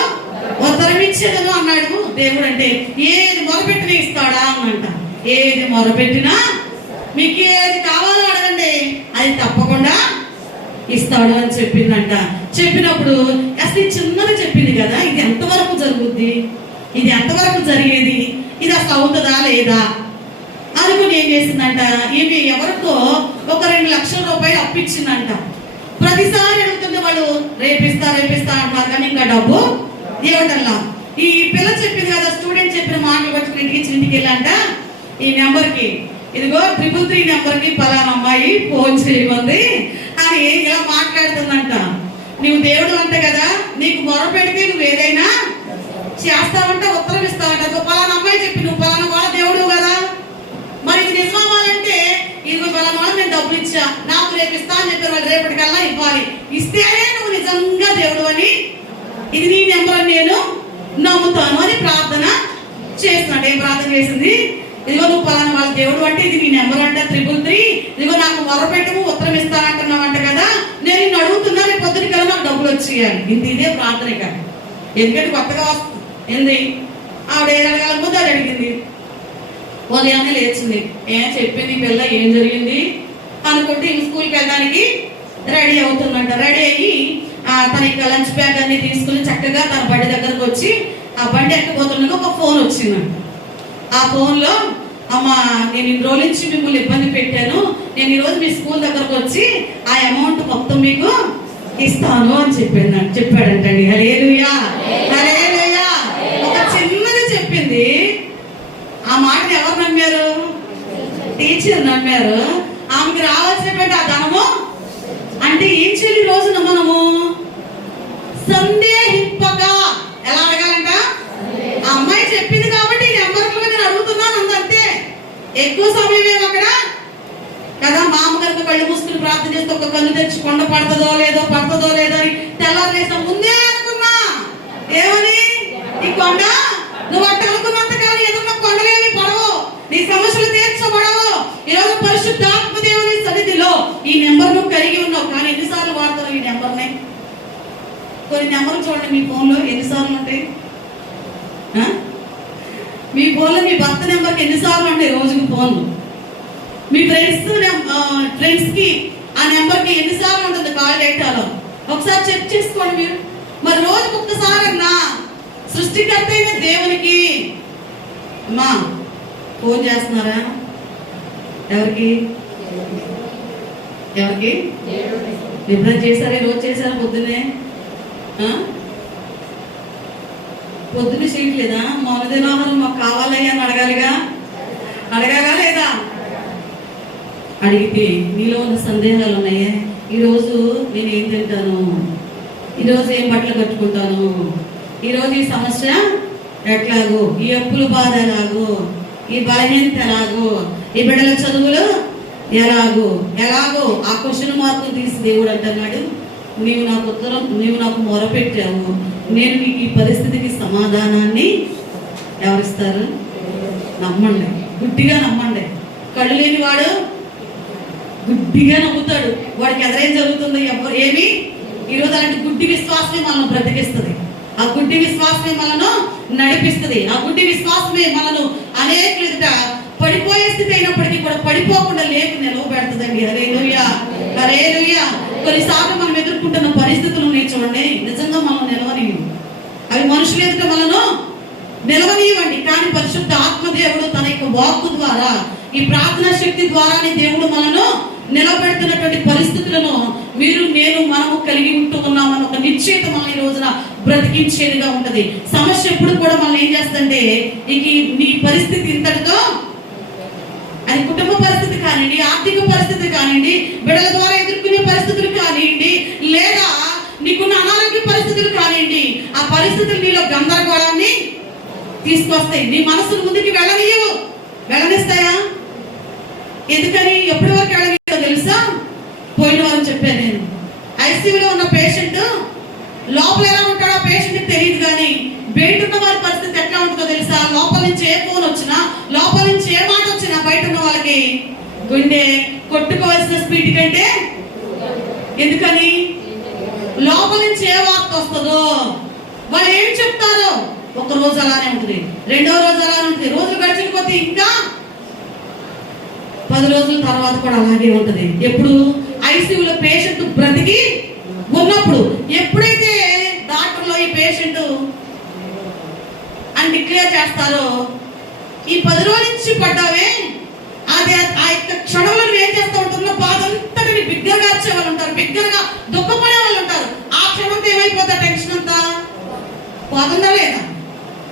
ఉత్తరం ఇచ్చేదను అన్నాడు దేవుడు. అంటే ఏది మొరపెట్టినా ఇస్తాడా అన్నంట. ఏది మొరపెట్టినా మీకు ఏది కావాలో అడగండి, అది తప్పకుండా ఇస్తాడు అని చెప్పిందంట. చెప్పినప్పుడు అసలు చిన్నది చెప్పింది కదా, ఇది ఎంతవరకు జరుగుద్ది, ఇది ఎంతవరకు జరిగేది, ఇది అసలు అవుతుందా లేదా అనుకుని ఏం చేసిందంట, ఈమె ఎవరికో ఒక 2 లక్షల రూపాయలు అప్పించిందంట. ప్రతిసారి అడుగుతుంటే వాళ్ళు రేపిస్తా అంటారు కానీ ఇంకా డబ్బు ఇవ్వటల్లా. ఈ పిల్ల చెప్పింది కదా, స్టూడెంట్ చెప్పిన మాటలు పట్టుకుని ఇంటికి వెళ్ళంట. ఈ నెంబర్కి ఇదిగో 333 నెంబర్కి పలానా అమ్మాయి ఫోన్ చేయమంది అని ఇలా మాట్లాడుతుందంట. నువ్వు దేవుడు అంట కదా, నీకు మొర పెడితే నువ్వు ఏదైనా చేస్తావంట, ఉత్తరం ఇస్తావంట. పలానా అమ్మాయి చెప్పి నువ్వు పలానా వాళ్ళ దేవుడు కదా, మరి ఇది నిజమవ్వాలంటే ఇది నీ నెంబర్ అని నేను నమ్ముతాను అని ప్రార్థన చేస్తున్నాడు. ఏం ప్రార్థన చేసింది? ఇదిగో నువ్వు పలానా వాళ్ళ దేవుడు అంటే ఇది నీ నెంబర్ అంట 333, ఇదిగో నాకు మొరపెట్టుము ఉత్తరం ఇస్తానంటున్నావు అంట కదా, నేను నిన్ను అడుగుతున్నా రేపు పొద్దున కదా నాకు డబ్బులు వచ్చేయాలి. ఇదే ప్రార్థన కాదు. ఎందుకంటే కొత్తగా వస్తుంది ఏంది, ఆవిడ ఏం అడగాలనుకుంటే అది అడిగింది. ఉదయాన్నే లేచింది, చెప్పింది పిల్ల ఏం జరిగింది అనుకుంటే ఇంక స్కూల్కి వెళ్ళడానికి రెడీ అవుతుందంట. రెడీ అయ్యి తన ఇంకా లంచ్ బ్యాగ్ అన్ని తీసుకుని చక్కగా తన బండి దగ్గరకు వచ్చి ఆ బండి ఎక్కబోతుండగా ఒక ఫోన్ వచ్చిందంట. ఆ ఫోన్లో, అమ్మ నేను ఇన్ని రోజుల నుంచి మిమ్మల్ని ఇబ్బంది పెట్టాను, నేను ఈరోజు మీ స్కూల్ దగ్గరకు వచ్చి ఆ అమౌంట్ మొత్తం మీకు ఇస్తాను అని చెప్పాడంటండి. హల్లెలూయా, హల్లెలూయా. ఒక చిన్నది చెప్పింది. ఆ మాటని ఎవరు నమ్మారు? టీచర్ నమ్మారు. ఆమెకి రావాల్సినటువంటి ఆ ధనము అంటే ఏం చేయాలి? రోజున మనము సందేహింపక ఎలా అడగాలంట? ఆ అమ్మాయి చెప్పింది కాబట్టి ఈ నెంబర్లో నేను అడుగుతున్నాను అంతే. ఎక్కువ సమయం అక్కడ కదా, మామగారికి కళ్ళు మూసుకుని ప్రార్థన చేస్తే ఒక కన్ను తెచ్చి కొండ పడుతుందో లేదో అని తెల్లారేసిన ముందే అనుకున్నా. ఏమని? ఈ కొండ నువ్వు అట్ట అనుకున్నంత కానీ ఏదన్నా కొండలేవి పడవు, నీ సమస్యలు తీర్చబడవు. ఈరోజు పరిశుద్ధాత్మ దేవుని సన్నిధిలో ఈ నెంబర్ నువ్వు కలిగి ఉన్నావు. కానీ ఎన్నిసార్లు వాడతావు ఈ నెంబర్ని? కొన్ని నెంబర్లు చూడండి మీ ఫోన్లో ఎన్నిసార్లు ఉంటాయి. మీ ఫోన్లో మీ భర్త నెంబర్కి ఎన్నిసార్లు ఉంటాయి రోజుకి ఫోన్లు? మీ ఫ్రెండ్స్కి ఆ నెంబర్కి ఎన్నిసార్లు ఉంటుంది కాల్ డేటాలో? ఒకసారి చెక్ చేసుకోండి మీరు. మరి రోజుకి ఒక్కసారి అన్నా సృష్టికర్త అయిన దేవునికి అమ్మా ఫోన్ చేస్తున్నారా? ఎవరికి ఎప్పుడైనా చేశారా? రోజు చేశారా? పొద్దున్నే చేయట్లేదా? మౌన దినోహరం మాకు కావాలయ్యా అని అడగాలా లేదా? అడిగితే మీలో ఉన్న సందేహాలు ఉన్నాయే, ఈరోజు నేను ఏం తింటాను, ఈరోజు ఏం బట్టలు కట్టుకుంటాను, ఈరోజు ఈ సమస్య ఎట్లాగో, ఈ అప్పుల బాధ ఎలాగో, ఈ బలహీనత ఎలాగో, ఈ బిడ్డల చదువులు ఎలాగో ఆ క్వశ్చన్ మార్కులు తీసి దేవుడు అంటున్నాడు, నీవు నాకు మొరపెట్టావు, నేను నీకు ఈ పరిస్థితికి సమాధానాన్ని ఎవరిస్తారు? నమ్మండి, గుడ్డిగా నమ్మండి. కళ్ళు లేని వాడు గుడ్డిగా నమ్ముతాడు. వాడికి ఎదురేం జరుగుతుందో ఏమి ఈరోజు అలాంటి గుడ్డి విశ్వాసమే మనల్ని బ్రతికిస్తుంది. ఆ గుడ్డి విశ్వాసమే మనను నడిపిస్తుంది. ఆ గుడ్డి విశ్వాసమే మనను అనేక ఎదుట పడిపోయే స్థితి అయినప్పటికీ కూడా పడిపోకుండా లేపు నిలవబెడుతుందండి. హల్లెలూయా, హల్లెలూయా. కొన్నిసార్లు మనం ఎదుర్కొంటున్న పరిస్థితులు చూడండి, నిజంగా మనం నిలవనివ్వండి. అవి మనుషులు ఎదుట మనను నిలవనివ్వండి. కానీ పరిశుద్ధ ఆత్మదేవుడు తన యొక్క వాక్కు ద్వారా, ఈ ప్రార్థనా శక్తి ద్వారానే దేవుడు మనను నిలబెడుతున్నటువంటి పరిస్థితులను మనము కలిగి ఉంటూ ఉన్నామని ఒక నిశ్చయిత మన ఈ రోజున బ్రతికించేదిగా ఉంటది. సమస్య ఎప్పుడు కూడా మనం ఏం చేస్తుంటే, నీ పరిస్థితి ఇంతటితో, అది కుటుంబ పరిస్థితి కానివ్వండి, ఆర్థిక పరిస్థితి కానివ్వండి, బిడ్డల ద్వారా ఎదుర్కొనే పరిస్థితులు కానివ్వండి, లేదా నీకున్న అనారోగ్య పరిస్థితులు కానివ్వండి, ఆ పరిస్థితులు నీలో గందరగోళాన్ని తీసుకొస్తాయి. నీ మనసును ముందుకు వెళ్ళనిస్తాయా? ఎందుకని? ఎప్పటి వరకు వెళ్ళనియో తెలుసా? పోయిన వారం చెప్పాను నేను. ఐసీయూలో ఉన్న పేషెంట్ లోపల ఎలా ఉంటాడో పేషెంట్కి తెలియదు, కానీ బయట ఉన్న వారి పరిస్థితి ఎట్లా ఉంటుందో తెలుసా? లోపల నుంచి ఏ ఫోన్ వచ్చినా, లోపల నుంచి ఏ మాట వచ్చినా బయట ఉన్న వాళ్ళకి గుండె కొట్టుకోవాల్సిన స్పీడ్ కంటే, ఎందుకని? లోపల నుంచి ఏ వార్త వస్తుందో వాళ్ళు ఏం చెప్తారో, ఒక రోజు అలానే ఉంటుంది, రెండో రోజు అలానే ఉంటుంది, రోజులు గడిచిన కొద్దీ ఇంకా 10 రోజుల తర్వాత కూడా అలాగే ఉంటుంది. ఎప్పుడు? ఐసీయూలో పేషెంట్ బ్రతికి ఉన్నప్పుడు. ఎప్పుడైతే డాక్టర్లో ఈ పేషెంట్ అని డిక్లేర్ చేస్తారో, ఈ 10 రోజుల నుంచి పడ్డావే, అది ఆ యొక్క క్షణంలో ఏం చేస్తూ ఉంటుందో బాధ అంతటిని బిగ్గరగా వచ్చే వాళ్ళు ఉంటారు, బిగ్గరగా దుఃఖపడే వాళ్ళు ఉంటారు. ఆ క్షణంతో ఏమైపోతా టెన్షన్ అంతా పోతుందా లేదా?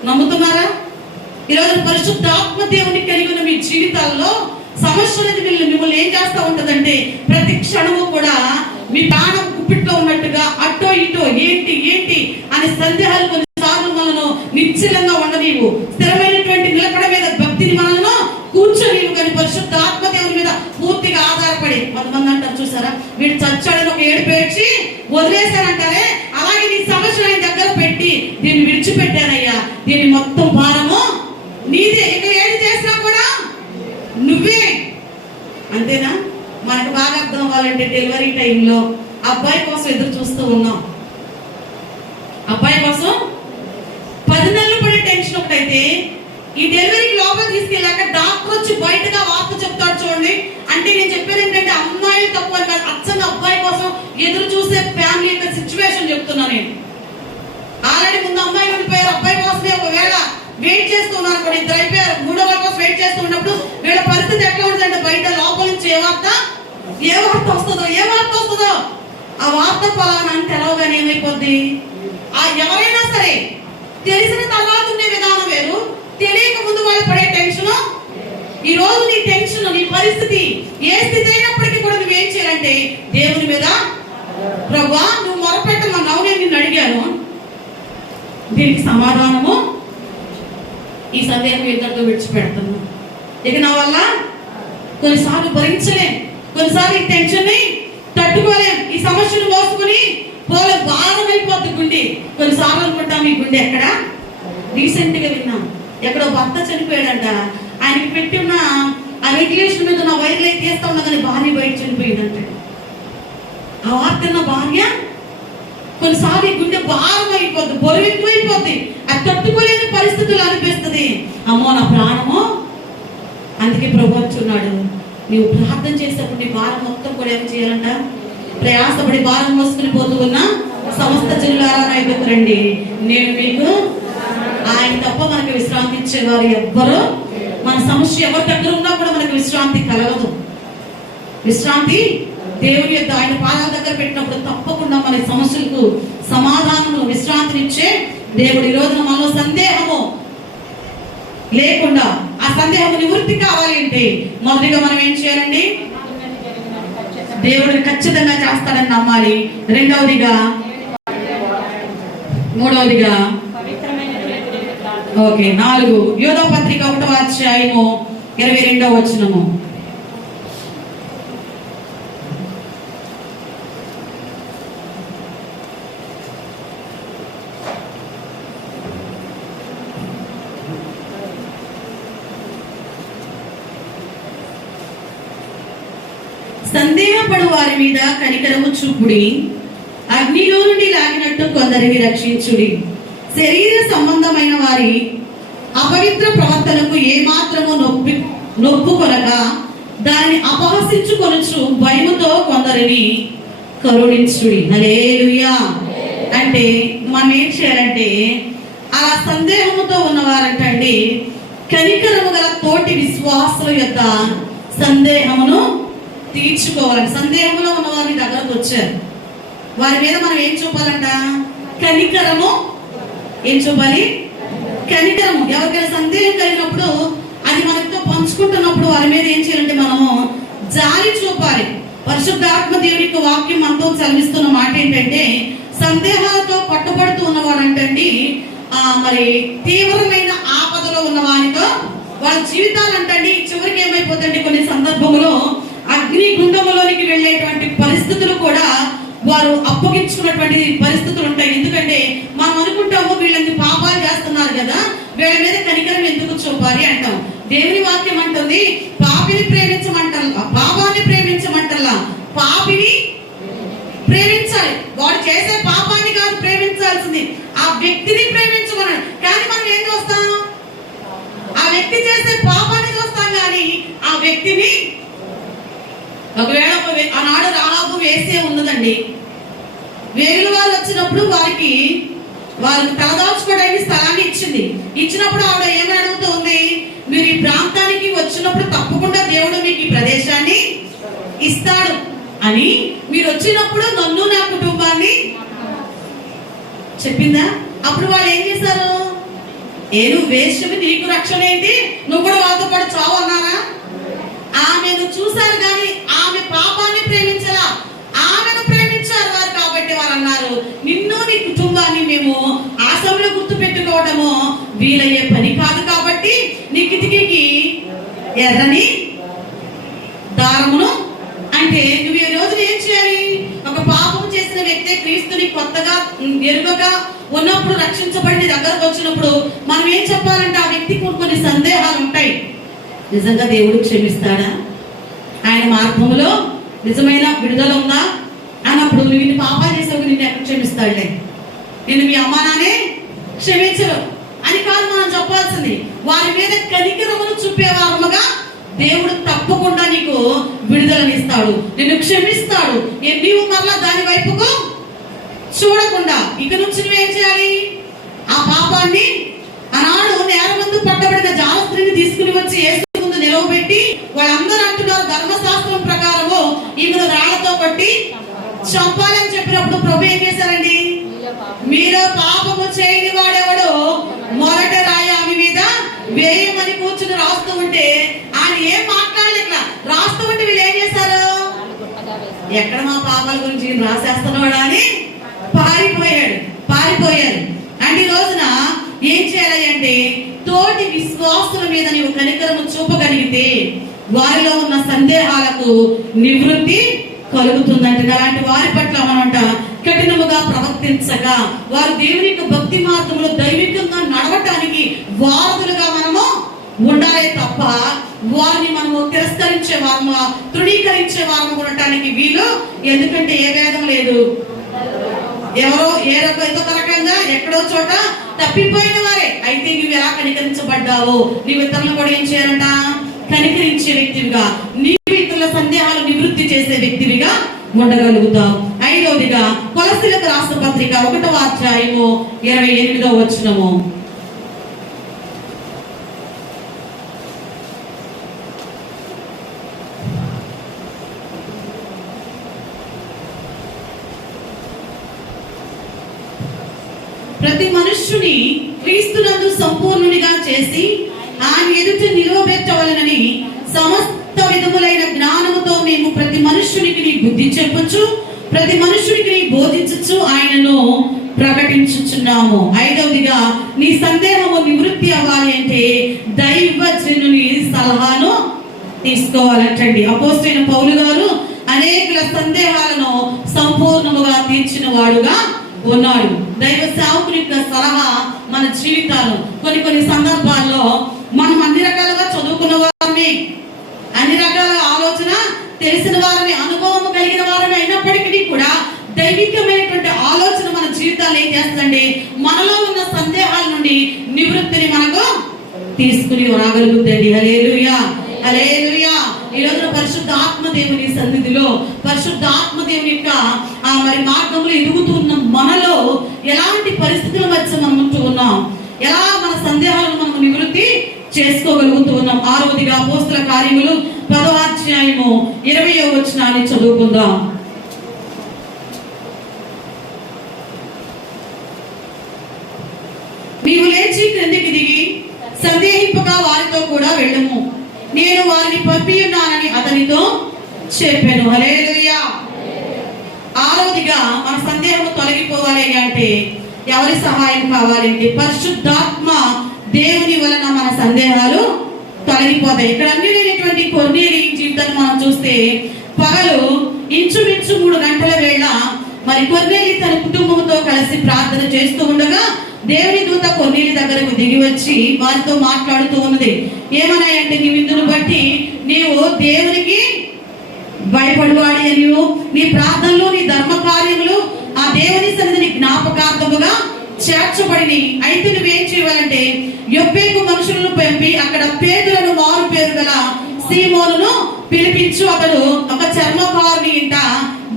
నమ్ముతున్నారా? ఈరోజు పరిశుద్ధ ఆత్మ దేవుని కలిగి ఉన్న మీ జీవితాల్లో సమస్య అనేది మిమ్మల్ని ఏం చేస్తూ ఉంటుందంటే, ప్రతి క్షణము కూడా మీ ప్రాణం కుప్పిట్లో ఉన్నట్టుగా అటో ఇటో ఏంటి అనే సందేహాలు కొన్నిసార్లు మనను నిశ్చలంగా ఉండనీవు, స్థిరమైనటువంటి నిలకడ మీద భక్తిని మనను కూర్చొనీవు. కానీ పరిశుద్ధ ఆత్మదేవుని మీద పూర్తిగా ఆధారపడి, కొంతమంది అంటారు చూసారా, వీడు చచ్చాడని ఒక ఏడుపు ఏడ్చి వదిలేశారంటారే, అలాగే నీ సమస్యలు ఆయన దగ్గర పెట్టి చెప్పానయ్యా, దీని మొత్తం భారము నీదే, ఇక ఏది చేసినా కూడా నువ్వే. అంతేనా? మనకు బాగా అర్థం అవ్వాలంటే డెలివరీ టైంలో అబ్బాయి కోసం ఎదురు చూస్తూ ఉన్నాం. అబ్బాయి కోసం 10 నెలలు పడే టెన్షన్ ఒకటైతే, ఈ డెలివరీకి లోపల తీసుకెళ్ళాక డాక్టర్ వచ్చి బయటగా వార్త చెప్తాడు చూడండి. అంటే నేను చెప్పేది ఏంటంటే అమ్మాయిలు తక్కువ కాదు, అచ్చంగా అబ్బాయి కోసం ఎదురు చూసే ఫ్యామిలీ యొక్క సిచ్యువేషన్ చెప్తున్నా నేను. ఆల్రెడీ ముందు అమ్మాయిలు ఉండిపోయారు, అబ్బాయి కోసమే ఒకవేళ వెయిట్ చేస్తున్నారు కూడా, ఇద్దరు అయిపోయారు, మూడో వాళ్ళ కోసం వెయిట్ చేస్తున్నప్పుడు వీళ్ళ పరిస్థితి ఎట్లా ఉంటుందంటే బయట లోపల నుంచి ఏ వార్త వస్తుందో ఆ వార్త పలానా అని తెలవగానే ఏమైపోద్ది, ఆ ఎవరైనా సరే తెలిసిన తర్వాత ఉండే విధానం వేరు, తెలియక ముందు వాళ్ళు పడే టెన్షన్. ఈ రోజు నీ టెన్షన్, నీ పరిస్థితి ఏ స్థితి అయినప్పటికీ కూడా నువ్వేం చేయాలంటే దేవుని మీద, ప్రభువా నువ్వు మొరపెట్టమన్నావు, నేను నిన్ను అడిగాను, దీనికి సమాధానము ఈ సందేహం ఇద్దరితో విడిచిపెడుతున్నాను. ఇక నా వల్ల కొన్నిసార్లు భరించలేం, కొన్నిసార్లు ఈ టెన్షన్ ని తట్టుకోలేం, ఈ సమస్యను మోసుకుని పోలే భారం అయిపోద్ది గుండె. కొన్నిసార్లు అనుకుంటాం ఈ గుండె ఎక్కడ. రీసెంట్ గా విన్నాం, ఎక్కడో భర్త చనిపోయాడంట, ఆయనకి పెట్టి ఉన్న ఆ వెంటిలేషన్ మీద ఉన్న వైర్లు అయితే తీస్తా ఉన్నా కానీ భార్య బయట చనిపోయిందంట. ఆ వార్తన్న భార్య కొన్నిసార్లు ఈ గుండె భారం అయిపోద్ది, బరువు ఎక్కువైపోద్ది, అది తట్టుకోలేని పరిస్థితులు అనిపిస్తుంది. అమ్మో నా ప్రాణము. అందుకే ప్రభు అంటున్నాడు, నీవు ప్రార్థన చేసేటప్పుడు నీ భారం మొత్తం కూడా ఏం చేయాలంట, ప్రయాసపడి భారం మోసుకుని పోతూ ఉన్న సమస్త జనులారా నా యొద్దకు రండి, నేను మీకు. ఆయన తప్ప మనకు విశ్రాంతి ఇచ్చేవారు ఎవ్వరు, మన సమస్య ఎవరి దగ్గర ఉన్నా కూడా మనకు విశ్రాంతి కలగదు. విశ్రాంతి దేవుని యొక్క ఆయన పాదాల దగ్గర పెట్టినప్పుడు తప్పకుండా మన సమస్యలకు సమాధానము, విశ్రాంతినిచ్చే దేవుడు. ఈ రోజున మనలో సందేహము లేకుండా ఆ సందేహం నివృత్తి కావాలి అంటే మొదటిగా మనం ఏం చేయాలండి, దేవుడిని ఖచ్చితంగా చేస్తాడని నమ్మాలి. రెండవదిగా, మూడవదిగా, ఓకే 4 యోధా పత్రిక 1వ అధ్యాయము 22వ వచనము. సందేహపడు వారి మీద కనికరము చూపుడి, అగ్నిలో నుండి లాగినట్టు కొందరిని రక్షించుడి. శరీర సంబంధమైన వారి అపవిత్ర ప్రవర్తనకు ఏమాత్రము నొప్పుకొనక దానిని అపహసించుకొనుచు భయముతో కొందరిని కరుణించుడి. హల్లెలూయా. అంటే మనం ఏం చేయాలంటే, అలా సందేహముతో ఉన్నవారంటండి కనికరము గల తోటి విశ్వాసుల యొక్క సందేహమును తీర్చుకోవాలండి. సందేహంలో ఉన్న వారిని దగ్గరకు వచ్చారు, వారి మీద మనం ఏం చూపాలంట, కనికరము. ఏం చూపాలి, కనికరము. ఎవరికైనా సందేహం కలిగినప్పుడు అది మనతో పంచుకుంటున్నప్పుడు వారి మీద ఏం చేయాలంటే మనము జాలి చూపాలి. పరిశుద్ధాత్మ దేవుని యొక్క వాక్యం మనతో చదివిస్తున్న మాట ఏంటంటే, సందేహాలతో పట్టుబడుతూ ఉన్నవాడంటండి మరి తీవ్రమైన ఆపదలో ఉన్న వారితో వాళ్ళ జీవితాలు అంటండి చివరికి ఏమైపోతుంది, కొన్ని సందర్భంలో అగ్ని గుండములోనికి వెళ్ళేటువంటి పరిస్థితులు కూడా వారు అప్పగించుకున్నటువంటి పరిస్థితులు ఉంటాయి. ఎందుకంటే మనం అనుకుంటాము వీళ్ళని పాపాలు చేస్తున్నారు కదా, వీళ్ళ మీద కనికరం ఎందుకు చూపాలి అంటాం. దేవుని వాక్యం అంటుంది పాపిని ప్రేమించమంటల్లా, పాపాన్ని ప్రేమించమంటల్లా, పాపిని ప్రేమించాలి. వాడు చేసే పాపాన్ని కాదు ప్రేమించాల్సింది, ఆ వ్యక్తిని ప్రేమించమన్నాడు. కానీ మనం ఏం చూస్తాం, ఆ వ్యక్తి చేసే పాపాన్ని చూస్తాం కానీ ఆ వ్యక్తిని. ఒకవేళ ఆనాడు రాహాబు వేసే ఉన్నదండి, వేలు వాళ్ళు వచ్చినప్పుడు వారికి తలదాల్చుకోవడానికి స్థలాన్ని ఇచ్చింది. ఇచ్చినప్పుడు ఆవిడ ఏమని అడుగుతూ ఉంది, మీరు ఈ ప్రాంతానికి వచ్చినప్పుడు తప్పకుండా దేవుడు మీకు ఈ ప్రదేశాన్ని ఇస్తాడు అని, మీరు వచ్చినప్పుడు నన్ను నా కుటుంబాన్ని చెప్పిందా. అప్పుడు వాళ్ళు ఏం చేశారు, నువ్వు వేశ్యవి, నీకు రక్షణ ఏంటి, నువ్వు కూడా వాళ్ళతో పాటు చావు అన్నారా. ఆమెను చూశారు కానీ ఆమె పాపాన్ని ప్రేమించరా, ఆమెను ప్రేమించారు వారు. కాబట్టి వారు అన్నారు, నిన్ను నీ కుటుంబాన్ని మేము ఆశంలో గుర్తు పెట్టుకోవడము వీలయ్యే పని కాదు, కాబట్టి నీ కిటికీకి ఎర్రని దారమును. అంటే నువ్వు ఈ రోజున ఏం చేయాలి, ఒక పాపం చేసిన వ్యక్తి క్రీస్తుని కొత్తగా ఎరుగగా ఉన్నప్పుడు రక్షించబడి నీ దగ్గరకు వచ్చినప్పుడు మనం ఏం చెప్పాలంటే ఆ వ్యక్తికి కొన్ని సందేహాలు ఉంటాయి. నిజంగా దేవుడు క్షమిస్తాడా, ఆయన మార్గంలో నిజమైన విడుదల ఉందా అన్నప్పుడు నువ్వు ఇన్ని పాపాలు చేసావు, నిన్ను ఎక్కడ క్షమిస్తాడులే, నిన్ను మీ అమ్మా నానే క్షమించరు అని కాదు మనం చెప్పాల్సింది. వారి మీద కనికరమును చూపేవారముగా దేవుడు తప్పకుండా నీకు విడుదలనిస్తాడు, నిన్ను క్షమిస్తాడు. నీవు మరలా దాని వైపుకు చూడకుండా ఇక నుంచి నువ్వేం చేయాలి, ఆ పాపాన్ని ఆనాడు నేరమందు పట్టబడిన జాలస్త్రీని తీసుకుని వచ్చి యేసు ముందు నిలవబెట్టి వాళ్ళందరూ అంటున్నారు ధర్మశాస్త్రం ప్రకారము ఈమెను రాళ్లతో కొట్టి చంపాలని చెప్పినప్పుడు ప్రభు ఏం చేశారండి, మీలో పాపము చేయని వాడెవడు మొదట రాయి ఆమె మీద వేయమని కూర్చుని రాస్తూ ఉంటే ఆయన ఏం మాట్లాడలేక రాస్తూ ఉంటే వీళ్ళు ఏం చేశారు, ఎక్కడ మా పాపాల గురించి రాసేస్తున్నాడా అని పారిపోయారు. అంటే ఈ రోజున ఏం చేయాలి అంటే తోటి విశ్వాసుల మీద నీవు కనికరము చూపగలిగితే వారిలో ఉన్న సందేహాలకు నివృత్తి కలుగుతుందంటే అలాంటి వారి పట్ల మనమంట కఠినముగా ప్రవర్తించగా వారు దేవుని యొక్క భక్తి మార్గంలో దైవికంగా నడవటానికి వారధులుగా మనము ఉండాలి తప్ప వారిని మనము తిరస్కరించే వారము తృణీకరించే వారము ఉండటానికి వీలు. ఎందుకంటే ఏ భేదం లేదు, ఎవరో ఏదో రకంగా ఎక్కడో చోట తప్పిపోయిన వారే. అయితే నువ్వు ఎలా కనికరించబడ్డావో నీవు ఇతరులను కూడా ఏం చేయాలంట, కనికరించే వ్యక్తివిగా, నీవు ఇతరుల సందేహాలు నివృత్తి చేసే వ్యక్తివిగా ఉండగలుగుతావు. ఐదవదిగా కొలస్సీలకు రాసిన పత్రిక 1వ అధ్యాయము 28వ వచనము. ప్రతి మనుష్యుని క్రీస్తునందు సంపూర్ణునిగా చేసి ఆయన ఎదుట నిలవబెట్టవలనని సమస్త విధములైన జ్ఞానముతో మేము ప్రతి మనుష్యునికి నీ బుద్ధి చెప్పొచ్చు, ప్రతి మనుష్యునికి నీ బోధించచ్చు ఆయనను ప్రకటించుచున్నాము. ఐదవదిగా నీ సందేహము నివృత్తి అవ్వాలి అంటే దైవజనుని సలహాను తీసుకోవాలంటండి. అపోస్తలుడైన పౌలు గారు అనేకుల సందేహాలను సంపూర్ణముగా తీర్చిన వాడుగా ఉన్నాడు. దైవ సేవకుని యొక్క సలహా మన జీవితాలు కొన్ని సందర్భాల్లో మనం అన్ని రకాలుగా చదువుకున్న వారిని, అన్ని రకాల ఆలోచన తెలిసిన వారిని, అనుభవం కలిగిన వారిని అయినప్పటికీ కూడా దైవికమైనటువంటి ఆలోచన మన జీవితాలు ఏం చేస్తుందండి, మనలో ఉన్న సందేహాల నుండి నివృత్తిని మనకు తీసుకుని రాగలుగుతుంది. హల్లెలూయా, హల్లెలూయా. ఈ రోజున పరిశుద్ధ ఆత్మదేవుని సన్నిధిలో పరిశుద్ధ ఆత్మదేవుని యొక్క మరి మార్గంలో ఎదుగుతున్న మనలో ఎలాంటి పరిస్థితుల మధ్య మనం ఉంటూ ఉన్నాం, ఎలా మన సందేహాలను మనం నివృత్తి చేసుకోగలుగుతూ ఉన్నాం. ఆరవదిగా అపోస్తల కార్యములు 10వ అధ్యాయము 20వ వచనాన్ని చదువుకుందాం. నీవు లేచి క్రిందికి దిగి సందేహింపగా వారితో కూడా వెళ్ళము, నేను వారిని పంపి ఉన్నానని అతనితో చెప్పాను. హల్లెలూయా. ఆరవదిగా మన సందేహము తొలగిపోవాలి అంటే ఎవరి సహాయం కావాలంటే పరిశుద్ధాత్మ దేవుని వలన మన సందేహాలు తొలగిపోతాయి. ఇక్కడ అన్ని లేనటువంటి కొర్నేలి జీవితాన్ని మనం చూస్తే పగలు ఇంచుమించు 3 గంటల వేళ మరి కొర్నేలి తన కుటుంబంతో కలిసి ప్రార్థన చేస్తూ ఉండగా దేవుని దూత కొర్నేలి దగ్గరకు దిగి వచ్చి వారితో మాట్లాడుతూ ఉన్నది. ఏమన్నాయంటే, నీవు ఇందును బట్టి నీవు దేవునికి భయపడువాడి అని, నీ ప్రార్థనలు నీ ధర్మ కార్యములు ఆ దేవుని సన్నిధిని జ్ఞాపకార్థముగా చేర్చబడి, అయితే నువ్వేం చేయాలంటే యొప్పేకు మనుషులను పంపి అక్కడ పేతులను మారు పేరు గల సీమోనును పిలిపించు, అతడు ఒక చర్మకారుని ఇంట